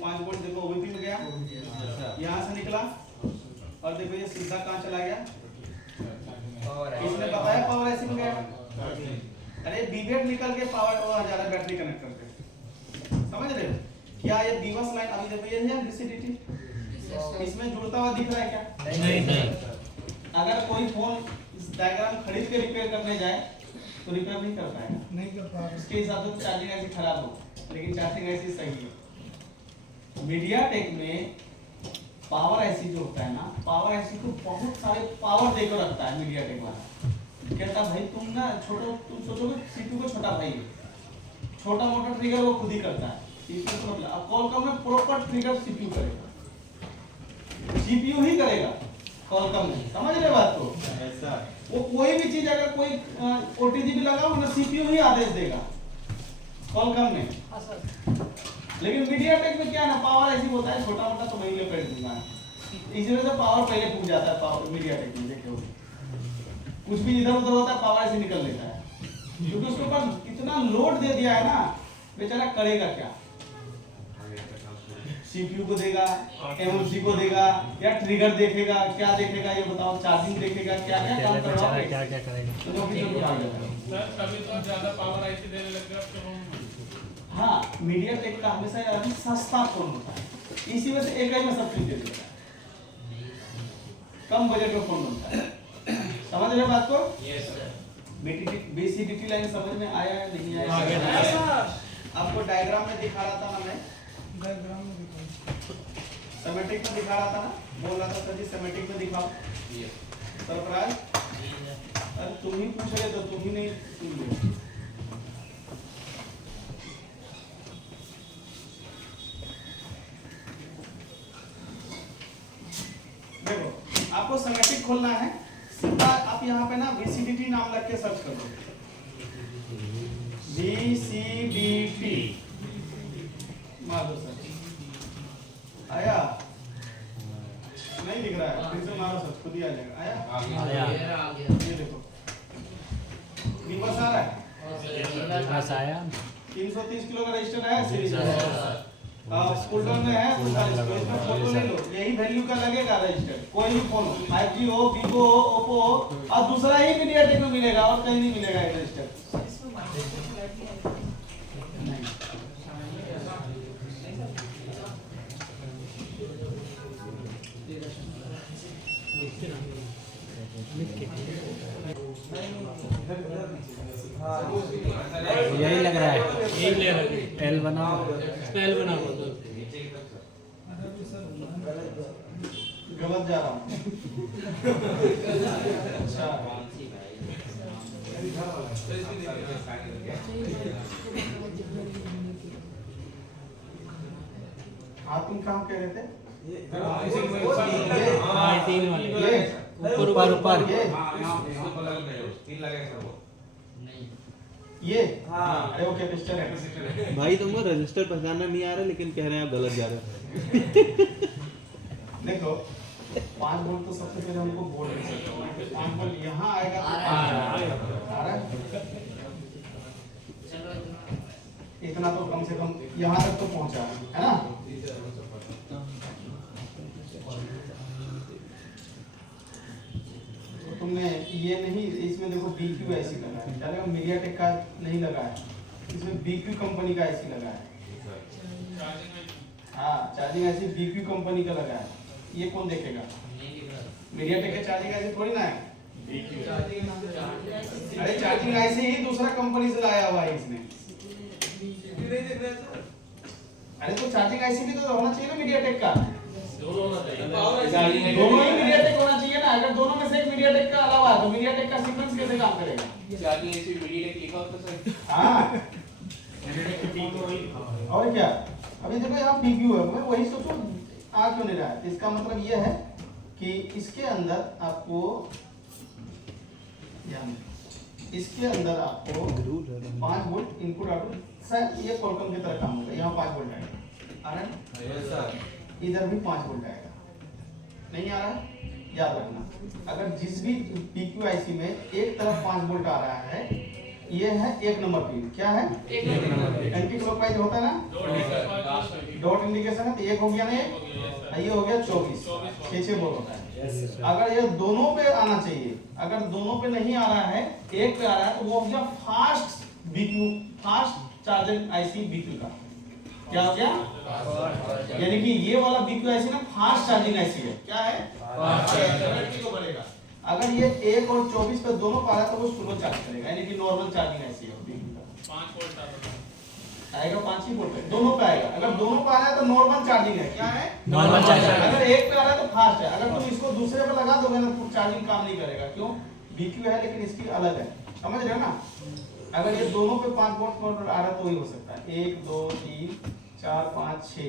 5 पॉइंट देखो ओबीपी में गया, यहाँ से निकला और देखो ये सीधा कहाँ चला गया, इसने बताया पावर ऐसी में गया। अरे बीवेट निकल के पावर वो आ जा रहा है बैटरी कनेक्टर पे, समझ रहे हो क्या? ये बीवस लाइन अभी देखो ये है डीसीडीटी, इसमें जुड़ता हुआ दिख रहा है क्या? नहीं। अगर कोई फोन इस डायग्राम खरीद के रिपेयर करने जाए तो रिपेयर नहीं कर पाएगा, नहीं कर पा रहे। इसके हिसाब से चार्जिंग ऐसी खराब हो, लेकिन चार्जिंग ऐसी सही है। मीडियाटेक में पावर ऐसी जो होता है ना, पावर ऐसी को बहुत सारे पावर देकर रखता है मीडियाटेक वाला। कहता भाई तुम ना छोटा, तुम सोचोगे सीपीयू को छोटा भाई है, छोटा मोटा ट्रिगर वो खुद ही करता है, सीपीयू को मतलब अब कॉलकॉम में प्रॉपर ट्रिगर सीपीयू करेगा, सीपीयू ही करेगा कॉलकॉम में, समझ रहे बात को? ऐसा वो कोई भी चीज अगर कोई ओटीजी भी लगाओ ना सीपीयू ही आदेश देगा कॉलकॉम में। लेकिन मीडियाटेक में क्या है ना, पावर ऐसी होता है छोटा मोटा तो मैं ही लपेट दूंगा, इसी वजह से पावर पहले फूक जाता है पावर मीडियाटेक में। देखो कुछ भी इधर उधर होता है पावर ऐसे निकल लेता है, क्योंकि उसके ऊपर इतना लोड दे दिया है ना, बेचारा करेगा क्या? सीपीयू को देगा, एमएमसी को देगा, या ट्रिगर देखेगा, क्या देखेगा ये बताओ, चार्जिंग देखेगा, क्या क्या काम करवाओगे, क्या करेगा? तो जो भी जरूर आ जाएगा। सर कभी तो ज्यादा पावर आईसी देने लग गए अब तो हम। हाँ मीडियाटेक का हमेशा अभी सस्ता फोन होता है, इसी वजह से एक ही में सब चीज दे देता है, कम बजट में फोन होता है। समझ रहे बात को? Yes sir. बीसीडीटी लाइन समझ में आया है नहीं आया? आपको डायग्राम में दिखा रहा था ना मैं, डायग्राम में दिखाओ। सेमेटिक में दिखा रहा था ना, बोल रहा था सर जी सेमेटिक में दिखाओ। सरफराज अरे तुम ही पूछ रहे तो तुम ही नहीं सुन रहे। देखो आपको सेमेटिक खोलना है, सीधा आप यहाँ पे ना VCDT नाम लग के सर्च कर दो, VCDT मार दो सर, आया? नहीं दिख रहा है, फिर से मारो सर, खुद ही आ जाएगा। आया? आया। आ गया। ये देखो बीवस आ रहा है, बस आया। 330 किलो का रजिस्टर है सीरीज में, फुल टोन में है 45 किलो, इसमें फोटो ले लो, यही वैल्यू का लगेगा रजिस्टर, कोई भी फोन 5G हो, Vivo हो, Oppo हो, और दूसरा ही मीडियाटेक में मिलेगा और कहीं नहीं मिलेगा ये रजिस्टर। यही लग रहा है, एल बना स्पेल बना दो। अरे अभी सर गलत जा रहा हूँ। अच्छा हाँ तुम कहाँ कह रहे थे? हाँ 3 वाले ये ऊपर ऊपर ये नहीं। ये अरे वो कैपेसिटर है। भाई तुमको रजिस्टर पहचानना नहीं आ रहा, लेकिन कह रहे हैं आप गलत जा रहे हो। देखो 5 वोल्ट तो सबसे पहले हमको बोर्ड में सेट करना है, 5 वोल्ट यहाँ आएगा तो आ रहा है। आ रहा है? चलो इतना तो कम से कम यहाँ तक तो पहुँचा है ना? तो तुमने ये नहीं, इसमें देखो BQ ऐसी लगा है, क्या लगा? मीडियाटेक का नहीं लगा है, इसमें BQ कंपनी का ऐसी लगा है। हाँ चार्जिंग ऐसी BQ कंपनी का लगा है, ये कौन देखेगा? नहीं दिख रहा। मीडियाटेक का चार्जिंग ऐसी थोड़ी ना है। अरे चार्जिंग ऐसे ही दूसरा कंपनी से लाया हुआ है इसने। अरे तो चार्जिंग ऐसी भी तो होना चाहिए ना मीडियाटेक का, दोनों ही मीडियाटेक होना चाहिए ना। अगर दोनों में से एक मीडियाटेक का अलावा है तो मीडियाटेक का सीक्वेंस कैसे काम करेगा? चार्जिंग ऐसी मीडियाटेक लिखा होता सर। हाँ और क्या? अभी देखो यहाँ PQ है, मैं वही सोचो आ क्यों नहीं रहा है। इसका मतलब ये है कि इसके अंदर आपको 5 इनपुट आउटपुट सर ये कोलकम की तरह काम होगा। यहाँ 5 वोल्ट आएगा, आ रहा है? Yes sir. इधर भी 5 वोल्ट आएगा, नहीं आ रहा है? याद रखना, अगर जिस भी PQIC में एक तरफ 5 वोल्ट आ रहा है, ये है 1 नंबर पिन। क्या है? एंटी क्लॉकवाइज होता है ना, डॉट इंडिकेशन है, तो 1 हो गया ना, ये हो गया 24, 6 वोल्ट होता है। अगर ये दोनों पे आना चाहिए, अगर दोनों पे नहीं आ रहा है, एक पे आ रहा है, तो वो हो गया fast BQ, fast charging IC BQ का। क्या हो गया? यानी कि ये वाला BQIC ना फास्ट चार्जिंग IC है। क्या है? फास्ट को बढ़ेगा। अगर ये 1 और 24 पे दोनों पे आ रहा है, तो वो स्लो चार्ज करेगा, यानी कि नॉर्मल चार्जिंग IC है BQ का। 5 वोल्ट आएगा 5 ही वोल्ट, दोनों पे आएगा। अगर दोनों पे आ रहा है तो नॉर्मल चार्जिंग है। क्या है? Normal charging. अगर एक पे आ रहा है तो फास्ट है। अगर तुम इसको दूसरे पे लगा दोगे ना तो चार्जिंग काम नहीं करेगा। क्यों? BQ है लेकिन इसकी अलग है, समझ रहे हो ना? अगर ये दोनों पे 5 वोल्ट आ रहा है तो ही हो सकता है। 1 2 3 4 5 6,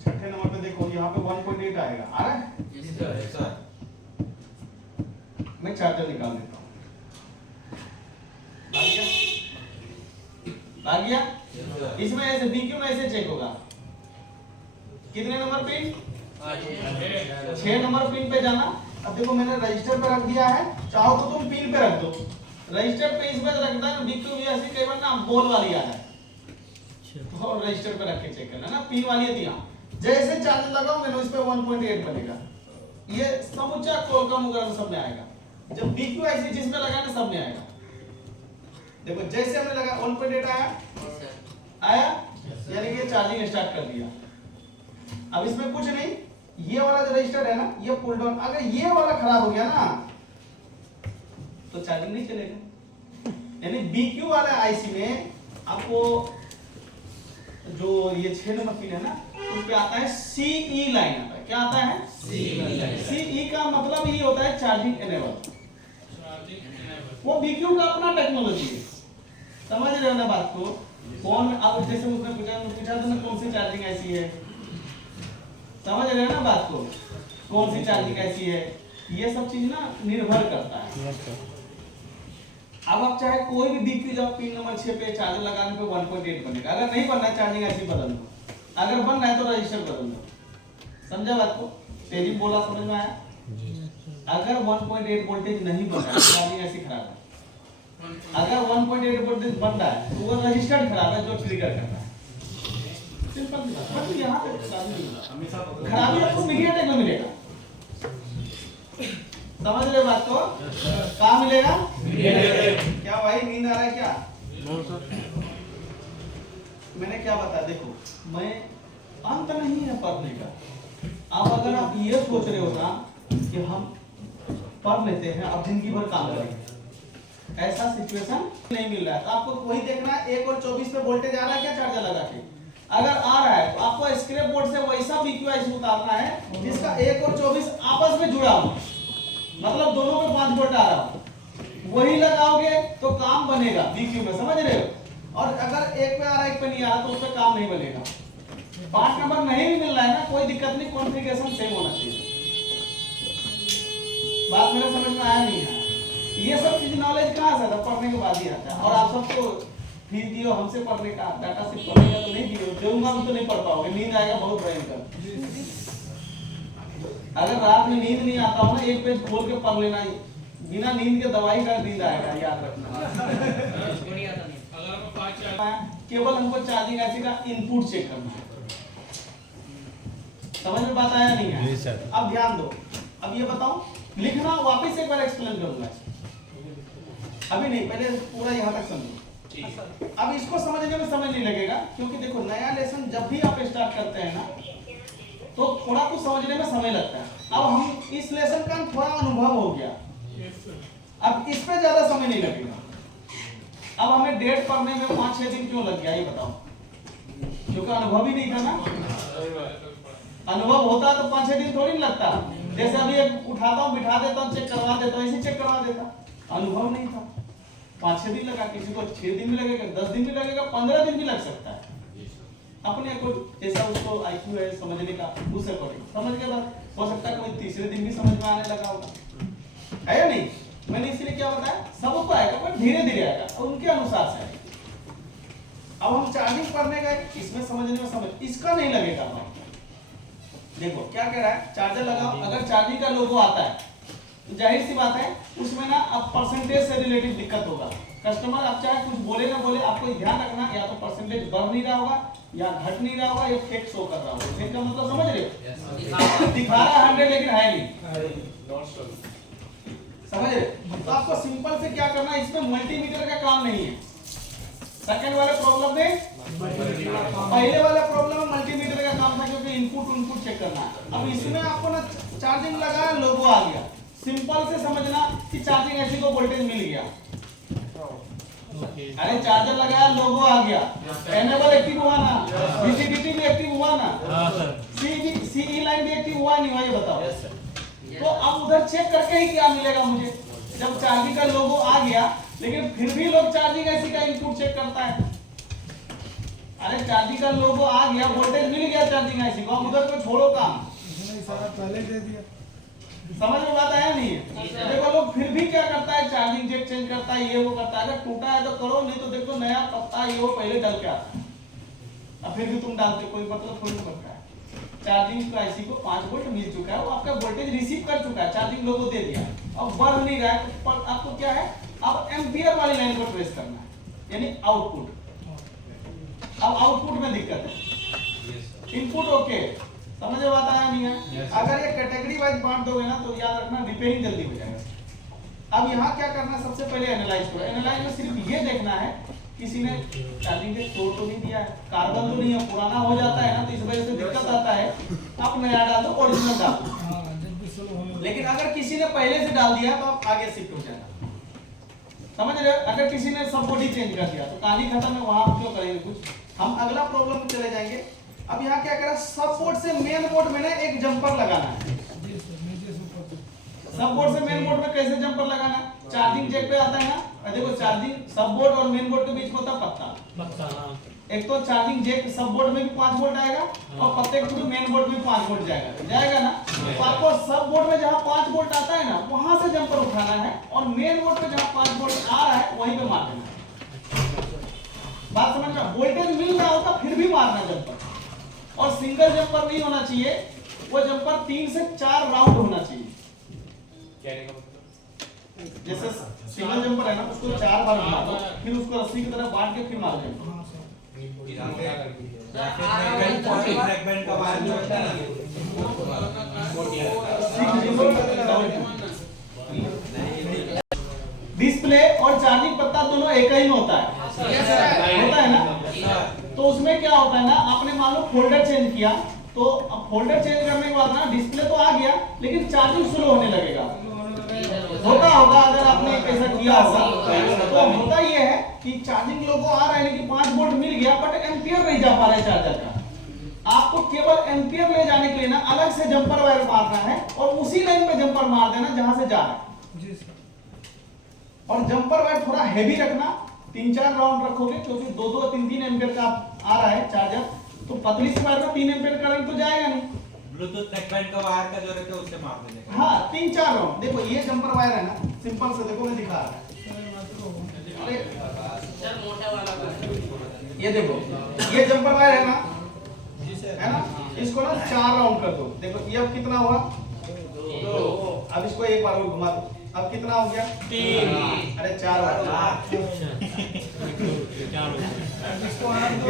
छठे नंबर पे देखो यहाँ पे 1.8 आएगा, आ रहा है? Yes sir. मैं चार्जर निकाल देता हूँ। आ गया? इसमें ऐसे BQ में ऐसे चेक होगा। कितने नंबर पिन? 6 नंबर पिन पे जाना। अब देखो मैंने रजिस्टर पे रख दिया है, चाहो तो तुम पिन पे रख दो। रजिस्टर पे इसमें रखना है, BQ भी ऐसी कई बार ना बॉल वाली आ है, तो रजिस्टर पे रख के चेक करना ना, पिन वाली है यहाँ। जैसे चार्ज लगाओगे ना, इस पे 1.8 बनेगा। ये समूचा कोलकम वगैरह सब में आएगा। जब BQIC जिसमें लगाना सब में आएगा। देखो जैसे हमने लगा 1.8 आया, यानी कि चार्जिंग स्टार्ट कर दिया। अब इसमें कुछ नहीं, ये वाला जो रजिस्टर है ना, ये पुल डाउन, अगर ये वाला खराब हो गया ना तो चार्जिंग नहीं चलेगा। यानी BQ वाला IC में आपको जो ये 6 नंबर पिन है ना, उस पे आता है CE लाइन आता है। क्या आता है? CE का मतलब ये होता है चार्जिंग एनेबल। वो BQ का अपना टेक्नोलॉजी है, समझ रहे हो ना बात को? कौन अब जैसे उसने पूछा तो कौन सी चार्जिंग IC है, समझ रहे हो ना बात को? कौन सी चार्जिंग IC है, ये सब चीज ना निर्भर करता है। अब आप चाहे कोई भी BQ जब पिन नंबर 6 पे चार्जर लगाने पे 1.8 बनेगा। अगर नहीं बनना है चार्जिंग IC बदल दो, अगर बन रहा है तो रजिस्टर बदल दो। समझा बात को? तेजी बोला, समझ में आया? अगर 1.8 वोल्टेज नहीं बन रहा है, चार्जिंग IC खराब है। अगर 1.8 वोल्टेज बन रहा है तो वो रजिस्टर खराब है जो ट्रिगर करता है। सिंपल सी बात। बस यहां पे खराबी आपको मीडियाटेक में मिलेगा। समझ रहे बात को? कहाँ मिलेगा? क्या भाई नींद आ रहा है क्या? मैंने क्या बताया, देखो मैं अंत नहीं है पढ़ने का। अब अगर आप ये सोच रहे हो ना कि हम पढ़ लेते हैं अब जिंदगी भर काम करेंगे, ऐसा सिचुएशन नहीं मिल रहा है। तो आपको वही देखना है 1 और 24 पे वोल्टेज आ रहा है क्या चार्जर लगा के? अगर आ रहा है तो आपको स्क्रैप बोर्ड से वैसा BQIC उतारना है जिसका 1 और 24 आपस में जुड़ा हो, मतलब दोनों पे 5 वोल्ट आ रहा हो, वही लगाओगे तो काम बनेगा BQ में, समझ रहे हो? और अगर एक पे आ रहा है एक पे नहीं आ रहा तो उससे काम नहीं बनेगा। 5 नंबर नहीं भी मिल रहा है ना, कोई दिक्कत नहीं, कॉन्फ़िगरेशन सेम होना चाहिए। बात मेरे समझ में आया नहीं है? ये सब चीज नॉलेज कहाँ से आता? पढ़ने के बाद ही आता है। और आप सबको फीस दियो हमसे पढ़ने का, डाटा सीट पढ़ने का तो नहीं दियो, दूंगा तो नहीं पढ़ पाओगे, नींद आएगा बहुत भयंकर। अगर रात में नींद नहीं आता हो ना, एक पेज खोल के पढ़ लेना, बिना नींद के दवाई का नींद आएगा, याद रखना। केवल हमको चार्जिंग IC का इनपुट चेक करना है। समझ में बात आया नहीं है? अब ध्यान दो, अब ये बताओ, लिखना वापस एक बार एक्सप्लेन करूंगा, अभी नहीं, पहले पूरा यहाँ तक समझो। अब इसको समझने में समय नहीं लगेगा, क्योंकि देखो नया लेसन जब भी आप स्टार्ट करते हैं ना तो थोड़ा कुछ समझने में समय लगता है। अब हम इस लेसन का थोड़ा अनुभव हो गया, अब इस पे ज्यादा समय नहीं लगेगा। अब हमें डेट पढ़ने में 5-6 दिन क्यों लग गया ये बताओ? क्योंकि अनुभव ही नहीं था ना। अनुभव होता तो 5-6 दिन थोड़ी लगता। जैसे अभी एक उठाता हूँ, बिठा देता हूँ, चेक करवा देता हूँ, ऐसे चेक करवा देता। अनुभव नहीं था, 5-6 दिन लगा, किसी को 6 दिन भी लगेगा, 10 दिन भी लगेगा, 15 दिन भी लग सकता है। अपने को जैसा उसको IQ है समझने का, उससे पढ़ेगा, समझ के बाद हो सकता है कोई तीसरे दिन भी समझ में आने लगा होगा, है या नहीं? मैंने इसीलिए क्या बताया, सबको आएगा पर धीरे धीरे आएगा और उनके अनुसार से आएगा। अब हम चार्जिंग करने गए, इसमें समझने में समझ, इसका नहीं लगेगा भाई। देखो क्या कह रहा है, चार्जर लगाओ, अगर चार्जिंग का लोगो आता है तो जाहिर सी बात है उसमें ना अब परसेंटेज से रिलेटेड दिक्कत होगा। कस्टमर आप चाहे कुछ बोले ना बोले, आपको ध्यान रखना, या तो परसेंटेज बढ़ नहीं रहा होगा या घट नहीं रहा होगा, या फेक शो कर रहा होगा। फेक का मतलब समझ रहे हो, दिखा रहा 100 लेकिन है नहीं, समझ रहे। तो आपको सिंपल से क्या करना है, इसमें मल्टीमीटर का काम नहीं है। सेकंड वाले प्रॉब्लम में, पहले वाले प्रॉब्लम में मल्टीमीटर का काम था क्योंकि इनपुट चेक करना है। अब इसमें आपको ना चार्जिंग लगाया, लोगो आ गया, सिंपल से समझना कि चार्जिंग ऐसी को वोल्टेज मिल गया। अरे चार्जर लगाया, लोगो आ गया, एनेबल एक्टिव हुआ ना, वीसीडीटी भी एक्टिव हुआ ना, सीई लाइन भी एक्टिव हुआ नहीं हुआ, ये बताओ। तो अब उधर चेक करके ही क्या मिलेगा मुझे, जब चार्जिंग का लोगो आ गया लेकिन फिर भी लोग चार्जिंग ऐसी का इनपुट चेक करता है। अरे चार्जिंग का लोगो आ गया, वोल्टेज मिल गया चार्जिंग ऐसी को, अब उधर को छोड़ो काम, इसने सारा पहले दे दिया। समझ में बात आया नहीं है। देखो लोग फिर भी क्या करता है, चार्जिंग जैक चेंज करता है, ये वो करता है। अगर टूटा है तो करो, नहीं तो देखो नया पत्ता ये वो पहले डल के आता है, अब फिर भी तुम डालते, कोई मतलब कोई नहीं करता है। चार्जिंग का ऐसी को 5 वोल्ट मिल चुका है, वो आपका वोल्टेज रिसीव कर चुका है, चार्जिंग लोगो दे दिया, अब बढ़ नहीं रहा है, तो आपको क्या है, अब एम्पियर वाली लाइन को ट्रेस करना है, यानी आउटपुट। अब आउटपुट में दिक्कत है, इनपुट ओके, समझ में बात आया नहीं है। अगर ये कैटेगरी वाइज बांट दोगे ना तो याद रखना रिपेयरिंग जल्दी हो जाएगा। अब यहाँ क्या करना है, सबसे पहले एनालाइज करो। एनालाइज में सिर्फ ये देखना है किसी ने चार्जिंग के तोड़ तो नहीं दिया है, कार्बन तो नहीं है, पुराना हो जाता है ना, तो इस वजह से दिक्कत आता है। आप नया डाल दो, ओरिजिनल डाल दो। हाँ, जब भी स्लो होने लेकिन अगर किसी ने पहले से डाल दिया तो आप आगे शिफ्ट हो जाएगा, समझ रहे हो। अगर किसी ने सब बॉडी चेंज कर दिया तो कहानी खत्म है, वहां हम क्यों करेंगे कुछ। हम अगला प्रॉब्लम में चले जाएंगे। अब यहाँ क्या करा, सब बोर्ड से मेन बोर्ड में ना एक जंपर लगाना है। जी सर, नीचे से ऊपर तक। सब बोर्ड से मेन बोर्ड में कैसे जंपर लगाना है, चार्जिंग जैक पे आता है ना, और देखो चार्जिंग सब बोर्ड और मेन बोर्ड के बीच में होता पत्ता। एक तो चार्जिंग जैक सब बोर्ड में भी 5 वोल्ट आएगा और पत्ते के थ्रू मेन बोर्ड में 5 वोल्ट जाएगा ना। तो आपको सब बोर्ड में जहां 5 वोल्ट आता है ना, वहां से जंपर उठाना है, और मेन बोर्ड पे जहां 5 वोल्ट आ रहा है वहीं पे मार देना है। बात समझ में, वोल्टेज मिल रहा होता फिर भी मारना जंपर, और सिंगल जंपर नहीं होना चाहिए, वो जंपर 3 से 4 राउंड होना चाहिए। जैसे सिंगल जंपर है ना, उसको 4 बार घुमा दो, फिर उसको रस्सी की तरह बांट के फिर मारो जंपर। हाँ सर। फ्रैगमेंट का वायर जो होता है ना, डिस्प्ले और चार्जिंग पत्ता दोनों एक ही में होता है, होता है ना। तो उसमें क्या होता है ना, आपने मान लो फोल्डर चेंज किया, तो अब फोल्डर चेंज करने के बाद ना डिस्प्ले तो आ गया लेकिन चार्जिंग स्लो होने लगेगा। होता होगा अगर आपने ऐसा किया होगा। तो होता ये है कि चार्जिंग लोगो आ रहा है लेकिन 5 वोल्ट मिल गया, बट एम्पियर नहीं जा पा रहा है चार्जर का। आपको केवल एम्पियर ले जाने के लिए ना अलग से जंपर वायर मारना है, और उसी लाइन पे जंपर मार देना जहां से जा रहा है। जी सर। और जंपर वायर थोड़ा हैवी रखना, 3-4 राउंड रखोगे, क्योंकि 2-2 3-3 एम्पियर का आ रहा है चार्जर, तो पतली सी वायर में 3 एम्पियर करंट तो जाएगा नहीं। ब्लूटूथ फ्रैगमेंट का वायर का जो रहता है उससे मार देने। हाँ, 3-4 राउंड। देखो ये जंपर वायर है ना, सिंपल से देखो मैं दिखा रहा है। अरे सर मोटा वाला ये देखो, ये जंपर वायर है ना, है ना, इसको ना 4 राउंड कर दो। देखो ये अब कितना हुआ, 2। अब इसको एक बार और घुमा दो, अब कितना हो गया, 3। अरे 4 बार ये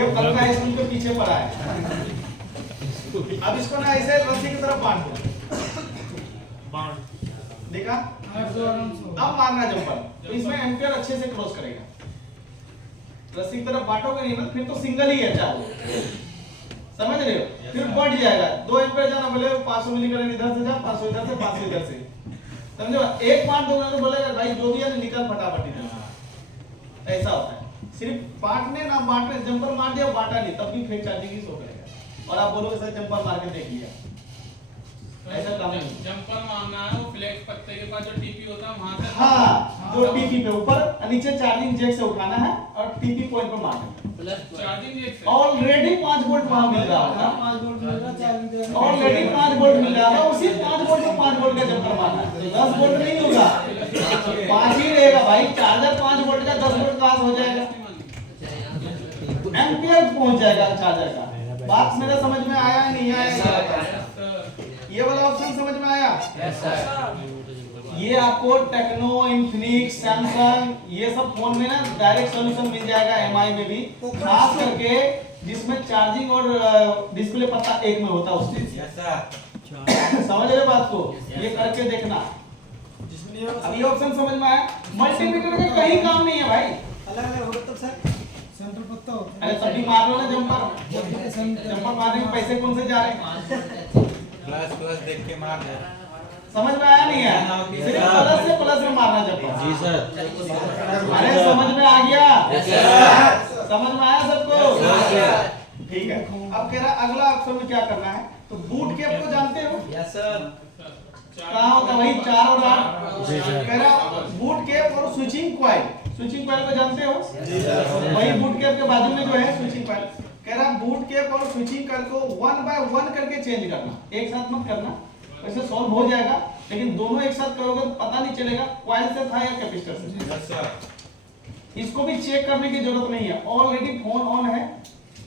पक्का है, इसके पीछे पड़ा है। अब इसको ना ऐसे रस्सी की तरफ बांध दो, देखा, अब मारना जंपर, तो इसमें एम्पियर अच्छे से क्रॉस करेगा। रस्सी की तरफ बांटोगे नहीं ना, फिर तो सिंगल ही है चाहे, समझ रहे हो, फिर बढ़ जाएगा। 2 एम्पियर जाना बोले 500 मिली करंट इधर से जा, 500 इधर से, 500 इधर से, समझो। एक बांट दोगे तो बोलेगा भाई जो भी है निकल फटाफट इधर से, ऐसा होता है। सिर्फ बांटने ना बांटने, जंपर मार दिया बांटा नहीं, तब भी फेक चार्जिंग ही शो करेगा, और आप बोलोगे सर जंपर मार के देख लिया, ऐसा काम नहीं। जंपर मारना है वो फ्लेक्स पत्ते के पास जो टीपी होता है वहां से। हाँ, जो टीपी पे ऊपर नीचे चार्जिंग जैक से उठाना है और टीपी पॉइंट पर मारना है। चार्जिंग जैक से ऑलरेडी 5 वोल्ट वहां मिल रहा होगा, 5 वोल्ट मिल रहा, चार्जिंग ऑलरेडी 5 वोल्ट मिल रहा होगा, उसी 5 वोल्ट को 5 वोल्ट का जंपर मारना है। 10 वोल्ट नहीं होगा, 5 ही रहेगा भाई। चार्जर 5 वोल्ट का 10 वोल्ट कहां से हो जाएगा। एम्पियर पहुंच जाएगा चार्जर का। बात मेरा समझ में आया या नहीं आया? ये वाला ऑप्शन समझ में आया? ये आपको टेक्नो, इन्फिनिक्स, सैमसंग ये सब फोन में ना डायरेक्ट सॉल्यूशन मिल जाएगा, एमआई में भी, खास करके जिसमें चार्जिंग और डिस्प्ले पत्ता एक में होता है उसमें। समझ रहे बात को? ये करके देखना। अब ये ऑप्शन समझ में आया? मल्टीमीटर का कहीं काम नहीं है भाई। अलग अलग होगा तब सर सेंटर पत्ता होता अरे तभी मार लो ना जंपर। जंपर मारने के पैसे कौन से जा रहे हैं? प्लस देख के मार दे। समझ में आया नहीं है? सिर्फ प्लस से प्लस में मारना जंपर। जी सर। अरे समझ में आ गया? समझ में आया सबको? ठीक है। अब कह रहा अगला ऑप्शन में क्या करना है, तो बूट कैप को जानते हो? Yes sir. कहाँ होता है भाई? 4 और 8। कह रहा बूट कैप और स्विचिंग कॉइल। स्विचिंग कॉइल को जानते हो? वही बूट कैप के बाजू में जो है स्विचिंग कॉइल। कह रहा बूट कैप और स्विचिंग कॉइल को 1 बाय 1 करके चेंज करना, एक साथ मत करना, वैसे सॉल्व हो जाएगा, लेकिन दोनों एक साथ करोगे तो पता नहीं चलेगा कॉइल से था या कैपेसिटर से। इसको भी चेक करने की जरूरत नहीं है, ऑलरेडी फोन ऑन है,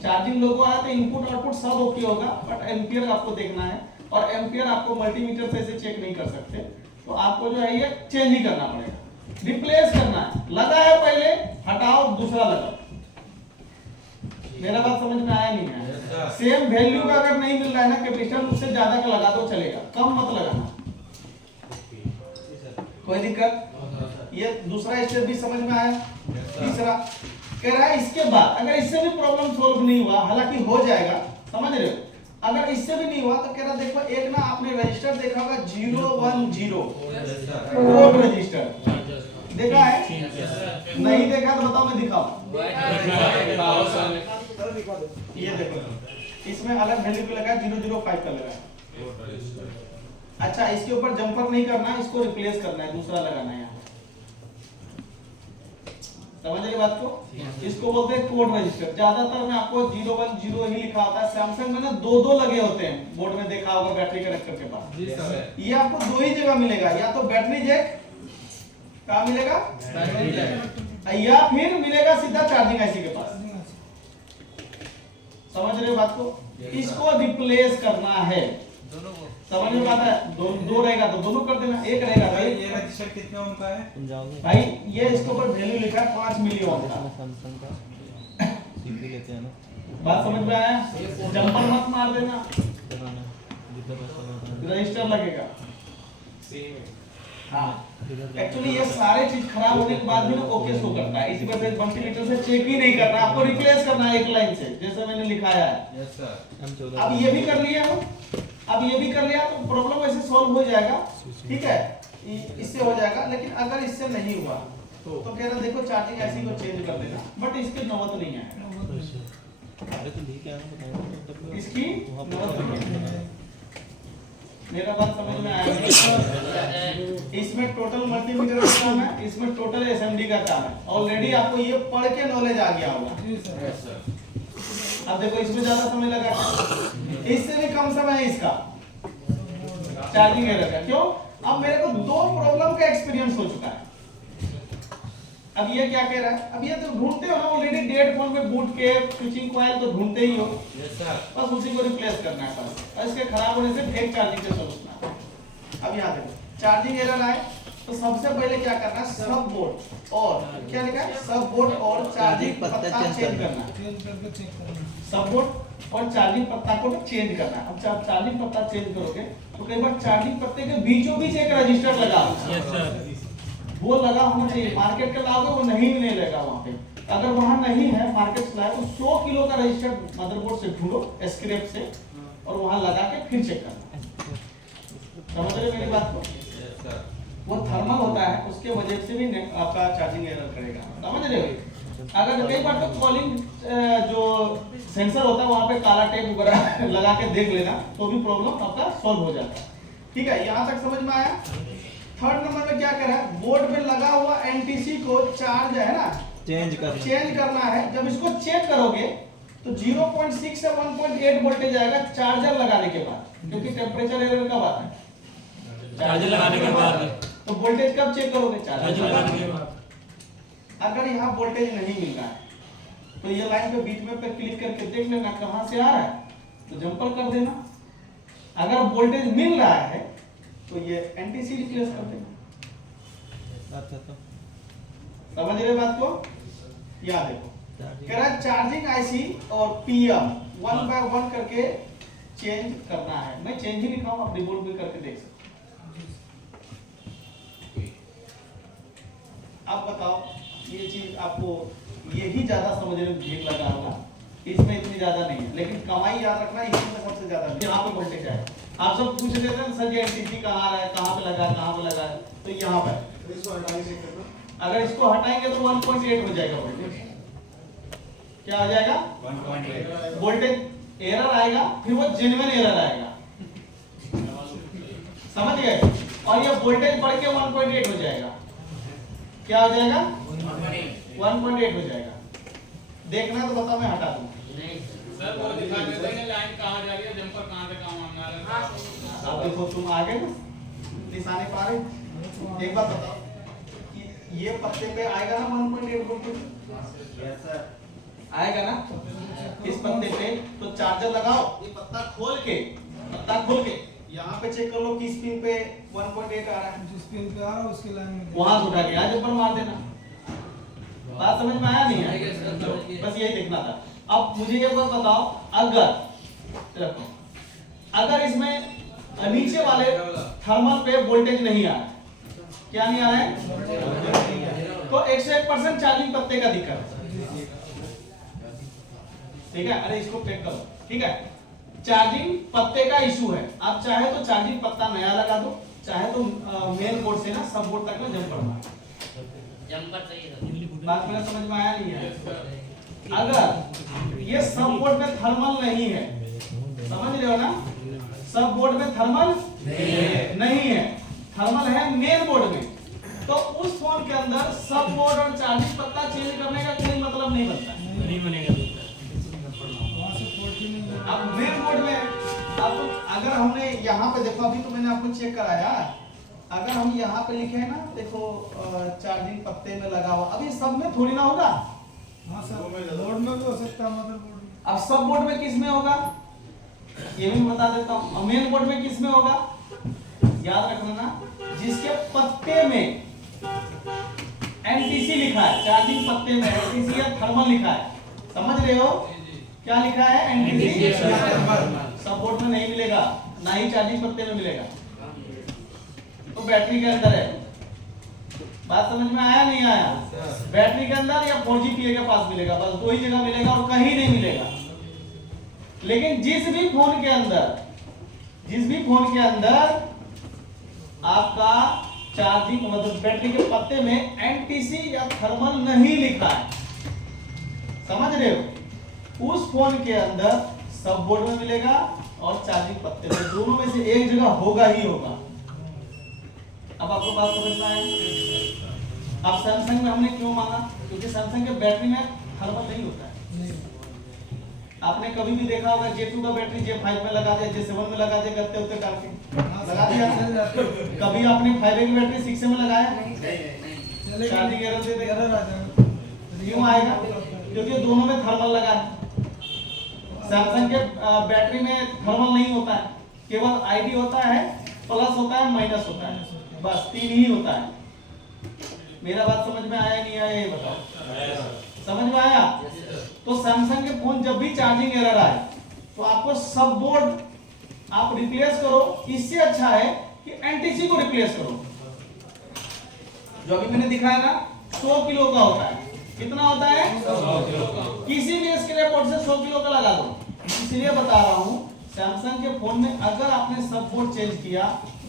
चार्जिंग लोगो आया तो इनपुट आउटपुट सब ओके होगा, बट एम्पियर आपको देखना है, और एम्पियर आपको मल्टीमीटर से इसे चेक नहीं कर सकते, तो आपको जो है ये चेंज ही करना पड़ेगा, रिप्लेस करना है। लगा है पहले, हटाओ, दूसरा लगाओ। मेरा बात समझ में आया नहीं है? सेम वैल्यू का अगर नहीं मिल रहा है ना कैपेसिटर, उससे ज्यादा का लगा दो चलेगा, कम मत लगाना। कोई दिक्कत? ये दूसरा स्टेप भी समझ में आया? तीसरा कह रहा है इसके बाद अगर इससे भी प्रॉब्लम सॉल्व नहीं हुआ, हालांकि हो जाएगा, समझ रहे हो, अगर इससे भी नहीं हुआ तो कह रहा देखो एक ना आपने रजिस्टर देखा होगा 010 कोड रजिस्टर, देखा है? नहीं देखा तो बताओ, मैं दिखाऊं? ये देखो, इसमें अलग वैल्यू पे लगा 005 का लगा है। अच्छा, इसके ऊपर जंपर नहीं करना है, इसको रिप्लेस करना है, दूसरा लगाना है यहाँ। समझ रहे बात को? इसको बोलते हैं कोड रजिस्टर। ज्यादातर में आपको 010 ही लिखा होता है। सैमसंग में ना 2 लगे होते हैं बोर्ड में, देखा होगा बैटरी कनेक्टर के पास। ये आपको 2 ही जगह मिलेगा, या तो बैटरी जैक कहाँ मिलेगा, या फिर मिलेगा सीधा चार्जिंग आईसी के पास। समझ रहे हो बात को? इसको रिप्लेस करना है। समझ में आता है? दो रहेगा तो दोनों कर देना, एक रहेगा भाई। ये रजिस्टर कितने ओम का है भाई ये इसके ऊपर वैल्यू लिखा है 5 मिली ओम का। सैमसंग का सीपी लेते हैं ना, बात समझ में आया? जंपर मत मार देना, बनाना जितना पैसा लगता रजिस्टर लगेगा। हाँ, एक्चुअली ये सारे चीज खराब होने के बाद भी ना ओके शो करता है, इसी वजह से मल्टीमीटर से चेक ही नहीं करना, आपको रिप्लेस करना है एक लाइन से, जैसे मैंने लिखाया है। Yes sir. है। अब ये भी कर लिया हम, अब ये भी कर लिया तो प्रॉब्लम वैसे सॉल्व हो जाएगा, ठीक है, इससे हो जाएगा। लेकिन अगर इससे नहीं हुआ तो कह रहा देखो चार्जिंग ऐसी को चेंज कर देना, बट इसकी नौबत नहीं है। अरे तो ठीक है, बताओ इसकी नौबत नहीं है। मेरा बात समझ में आया? इसमें टोटल मल्टीमीटर का काम है, इसमें टोटल एसएमडी का काम है। ऑलरेडी आपको ये पढ़ के नॉलेज आ गया होगा। अब देखो इसमें ज्यादा समय लगा, इससे भी कम समय है इसका चार्जिंग एरर का। क्यों? अब मेरे को 2 प्रॉब्लम का एक्सपीरियंस हो चुका है। अब ये क्या कह रहा है? अब ये तो ढूंढते हो ना ऑलरेडी, डेड फोन में बूट के स्विचिंग कॉइल तो ढूंढते ही हो। Yes sir. बस उसी को रिप्लेस करना है बस, और इसके खराब होने से फेक चार्जिंग से सोचना है। अब यहाँ देखो चार्जिंग एरर आए तो सबसे पहले क्या करना है, सब बोर्ड और क्या लिखा है, सब बोर्ड और चार्जिंग पत्ता चेंज करना है। चेंज करके चेक करना। सब बोर्ड और चार्जिंग पत्ता को चेंज करना है। अब जब चार्जिंग पत्ता चेंज करोगे तो कई बार चार्जिंग पत्ते के बीचों बीच एक रजिस्टर लगा, यस सर, वो लगा होना चाहिए। मार्केट के लाओगे वो नहीं लगा वहाँ पे, अगर वहाँ नहीं है मार्केट से लाए तो 100 किलो का रजिस्टर मदरबोर्ड से ढूंढो स्क्रैप से, और वहाँ लगा के फिर चेक करना। समझ रहे मेरी बात को? Yes sir. वो थर्मल होता है, उसके वजह से भी आपका चार्जिंग एरर करेगा। समझ रहे हो? अगर कई बार तो कॉलिंग जो सेंसर होता है वहाँ पे काला टेप वगैरह लगा के देख लेना, तो भी प्रॉब्लम आपका सॉल्व हो जाता है। ठीक है, यहाँ तक समझ में आया? थर्ड नंबर में क्या कर रहा है, बोर्ड में लगा हुआ एनटीसी को चार्ज है ना, चेंज करना है। जब इसको चेक करोगे तो 0.6 से 1.8 वोल्टेज आएगा चार्जर लगाने के बाद, क्योंकि टेम्परेचर एरर कब आता है, चार्जर लगाने के बाद। तो वोल्टेज कब चेक करोगे, चार्जर लगाने के बाद। अगर यहाँ वोल्टेज नहीं मिल रहा है तो ये लाइन पे बीच में पे क्लिक करके देख लेना कहां से आ रहा है, तो जंपर कर देना। अगर वोल्टेज मिल रहा है तो ये एंटीसी रिप्लेस कर देना। अच्छा तो समझ रहे बात को? या देखो कह रहा है चार्जिंग आईसी और पीएम 1 बाय 1 करके चेंज करना है। मैं चेंज ही लिखा हूं, आप रिमोट भी करके देख सकते हो। आप बताओ, ये चीज आपको यही ज्यादा समझने में भीड़ लगा होगा, इसमें इतनी ज्यादा नहीं है, लेकिन कमाई याद रखना इसमें सबसे ज्यादा है। यहाँ पे वोल्टेज है, आप सब पूछ रहे थे सर ये एनटीसी कहाँ आ रहा है, कहाँ पे लगा, कहाँ पे लगा है, तो यहाँ पे अगर इसको हटाएंगे तो 1.8 हो जाएगा वोल्टेज। क्या हो जाएगा? 1.8 वोल्टेज एरर आएगा, फिर वो जेन्युइन एरर आएगा, समझ गए? और ये वोल्टेज बढ़ के 1.8 हो जाएगा। क्या हो जाएगा? 1.8 हो जाएगा। देखना है तो बताओ, मैं हटा दूंगा। सर वो दिखा देते हैं लाइन कहाँ जा रही है, जंपर कहाँ से कहाँ मांगा रहा है। अब देखो तुम आगे ना निशाने पा रहे। एक बात बताओ कि ये पत्ते पे आएगा ना 1.8 वोल्टेज? Yes sir. आएगा ना इस पत्ते पे? तो चार्जर लगाओ, ये पत्ता खोल के यहाँ पे चेक कर लो किस पिन पे 1.8 आ रहा है। जिस पिन पे आ रहा है उसकी लाइन में वहां से उठा के आज ऊपर मार देना। बात समझ में आया नहीं आएगा सर, है? समझ गए। बस यही देखना था। अब मुझे ये बात बताओ, अगर इसमें नीचे वाले थर्मल पे वोल्टेज नहीं आ रहा है, क्या नहीं आ रहा है, तो 101% चार्जिंग पत्ते का दिक्कत है। ठीक है, अरे इसको चेक करो। ठीक है, चार्जिंग पत्ते का इशू है। आप चाहे तो चार्जिंग पत्ता नया लगा दो, चाहे तो मेन बोर्ड से ना सब बोर्ड तक में जंपर मारो। जंपर चाहिए था। बात मेरा समझ में आया नहीं है? अगर ये सब बोर्ड में थर्मल नहीं है, समझ रहे हो ना, सब बोर्ड में थर्मल नहीं है, थर्मल है मेन बोर्ड में, तो उस फोन के अंदर सब बोर्ड और चार्जिंग पत्ता चेंज करने का कोई मतलब नहीं बनता है। नहीं बनेगा। वहाँ से पोर्ट ही नहीं है। अब मेन बोर्ड में अब अगर हमने यहाँ पे देखो, अभी तो मैंने आपको चेक कराया, अगर हम यहाँ पे लिखे हैं ना, देखो चार्जिंग पत्ते में लगा हुआ, अभी सब में थोड़ी ना होगा। हाँ सर, बोर्ड में भी हो सकता है, मदरबोर्ड में। अब सब बोर्ड में किस में होगा ये भी बता देता हूँ। मेन बोर्ड में किस में होगा याद रखना ना, जिसके पत्ते में एनटीसी लिखा है, चार्जिंग पत्ते में एनटीसी या थर्मल लिखा है, समझ रहे हो? क्या लिखा है? एनटीसी। सब बोर्ड में नहीं मिलेगा, ना ही चार्जिंग पत्ते में मिलेगा, तो बैटरी के अंदर है। बात समझ में आया नहीं आया? बैटरी के अंदर या 4G के पास मिलेगा, बस दो ही जगह मिलेगा और कहीं नहीं मिलेगा। लेकिन जिस भी फोन के अंदर आपका चार्जिंग मतलब बैटरी के पत्ते में एनटीसी या थर्मल नहीं लिखा है, समझ रहे हो, उस फोन के अंदर सब बोर्ड में मिलेगा और चार्जिंग पत्ते में, दोनों में से एक जगह होगा ही होगा। अब आपको बात समझ में आएगी? अब सैमसंग में हमने क्यों मांगा? क्योंकि सैमसंग के बैटरी में थर्मल नहीं होता है। आपने कभी भी देखा होगा J2 का बैटरी J5 में लगा दिया, J7 में लगा दिया, करते होते करके लगा दिया। कभी आपने 5A की बैटरी 6A में लगाया? चलेगा। चार्जिंग एरर दे देगा। एरर आ जाएगा। क्यों आएगा? क्योंकि दोनों में थर्मल लगा है। सैमसंग के बैटरी में थर्मल नहीं होता है, केवल आईडी होता है, प्लस होता है, माइनस होता है, बस 3 ही होता है। मेरा बात समझ में आया नहीं आया ये बताओ? समझ में आया? तो सैमसंग के फोन जब भी चार्जिंग एरर आए तो आपको सब बोर्ड आप रिप्लेस करो, इससे अच्छा है कि एनटीसी को रिप्लेस करो। जो अभी मैंने दिखाया ना 100 किलो का होता है, कितना होता है? 100 किलो का। किसी भी इसके लिए बोर्ड से 100 किलो का लगा दो। इसलिए बता रहा हूं, सैमसंग के फोन में अगर आपने सब बोर्ड चेंज किया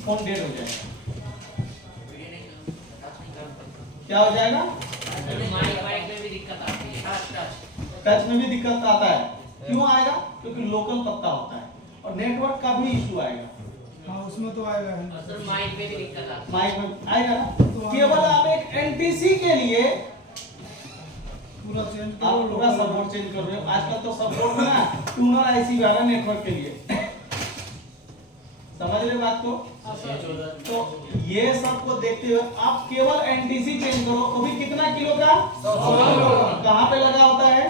फोन डेड हो जाएगा। क्या हो जाएगा? माइक में भी दिक्कत आती है। टच में भी दिक्कत आता है। क्यों आएगा? क्योंकि लोकल पत्ता होता है और नेटवर्क का भी इशू आएगा। हाँ उसमें तो आएगा ही। और सर माइक में भी दिक्कत आती है। माइक में आएगा ना। केवल आप एक एनटीसी के लिए पूरा चेंज आप करो, पूरा सब बोर्ड चेंज कर रहे हो। आजकल तो सब बोर्ड में ना ट्यूनर आईसी आ रहा है नेटवर्क के लिए। समझ रहे बात को? तो ये सब को देखते हुए आप केवल एनटीसी चेंज करो, वो भी कितना किलो का? 100 किलो। कहाँ पे लगा होता है?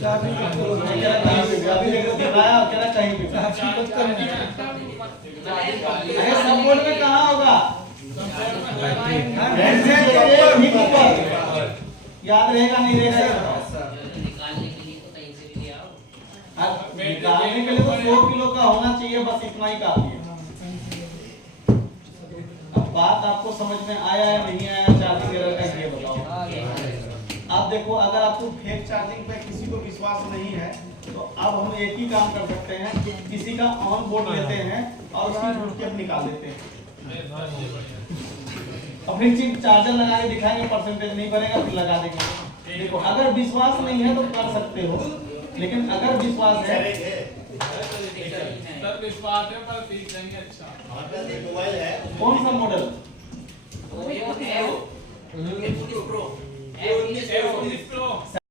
चार्जिंग का बोल कह रहा कहीं भी अभी दिखाया कह रहा कहीं भी अरे सब बोर्ड में कहाँ होगा याद रहेगा नहीं रहेगा ये बताओ। निकालने के लिए तो कहीं से भी ले आओ। निकालने के लिए तो 100 किलो का होना चाहिए, बस इतना ही काफी है। अब बात आपको समझ में आया या नहीं आया चार्जिंग एरर का ये बताओ। अब देखो अगर आपको फेक चार्जिंग पे किसी को विश्वास नहीं है तो अब हम एक ही काम कर सकते हैं, किसी का ऑन बोर्ड लेते हैं और उसकी फुटकेप निकाल देते हैं और फिर सिर्फ चार्जर लगा के दिखाएंगे, परसेंटेज नहीं बनेगा फिर लगा देंगे। देखो अगर विश्वास नहीं है तो कर सकते हो, लेकिन अगर विश्वास है सर विश्वास है पर सीख जाएंगे। अच्छा कौन सा मॉडल वो है, F19 Pro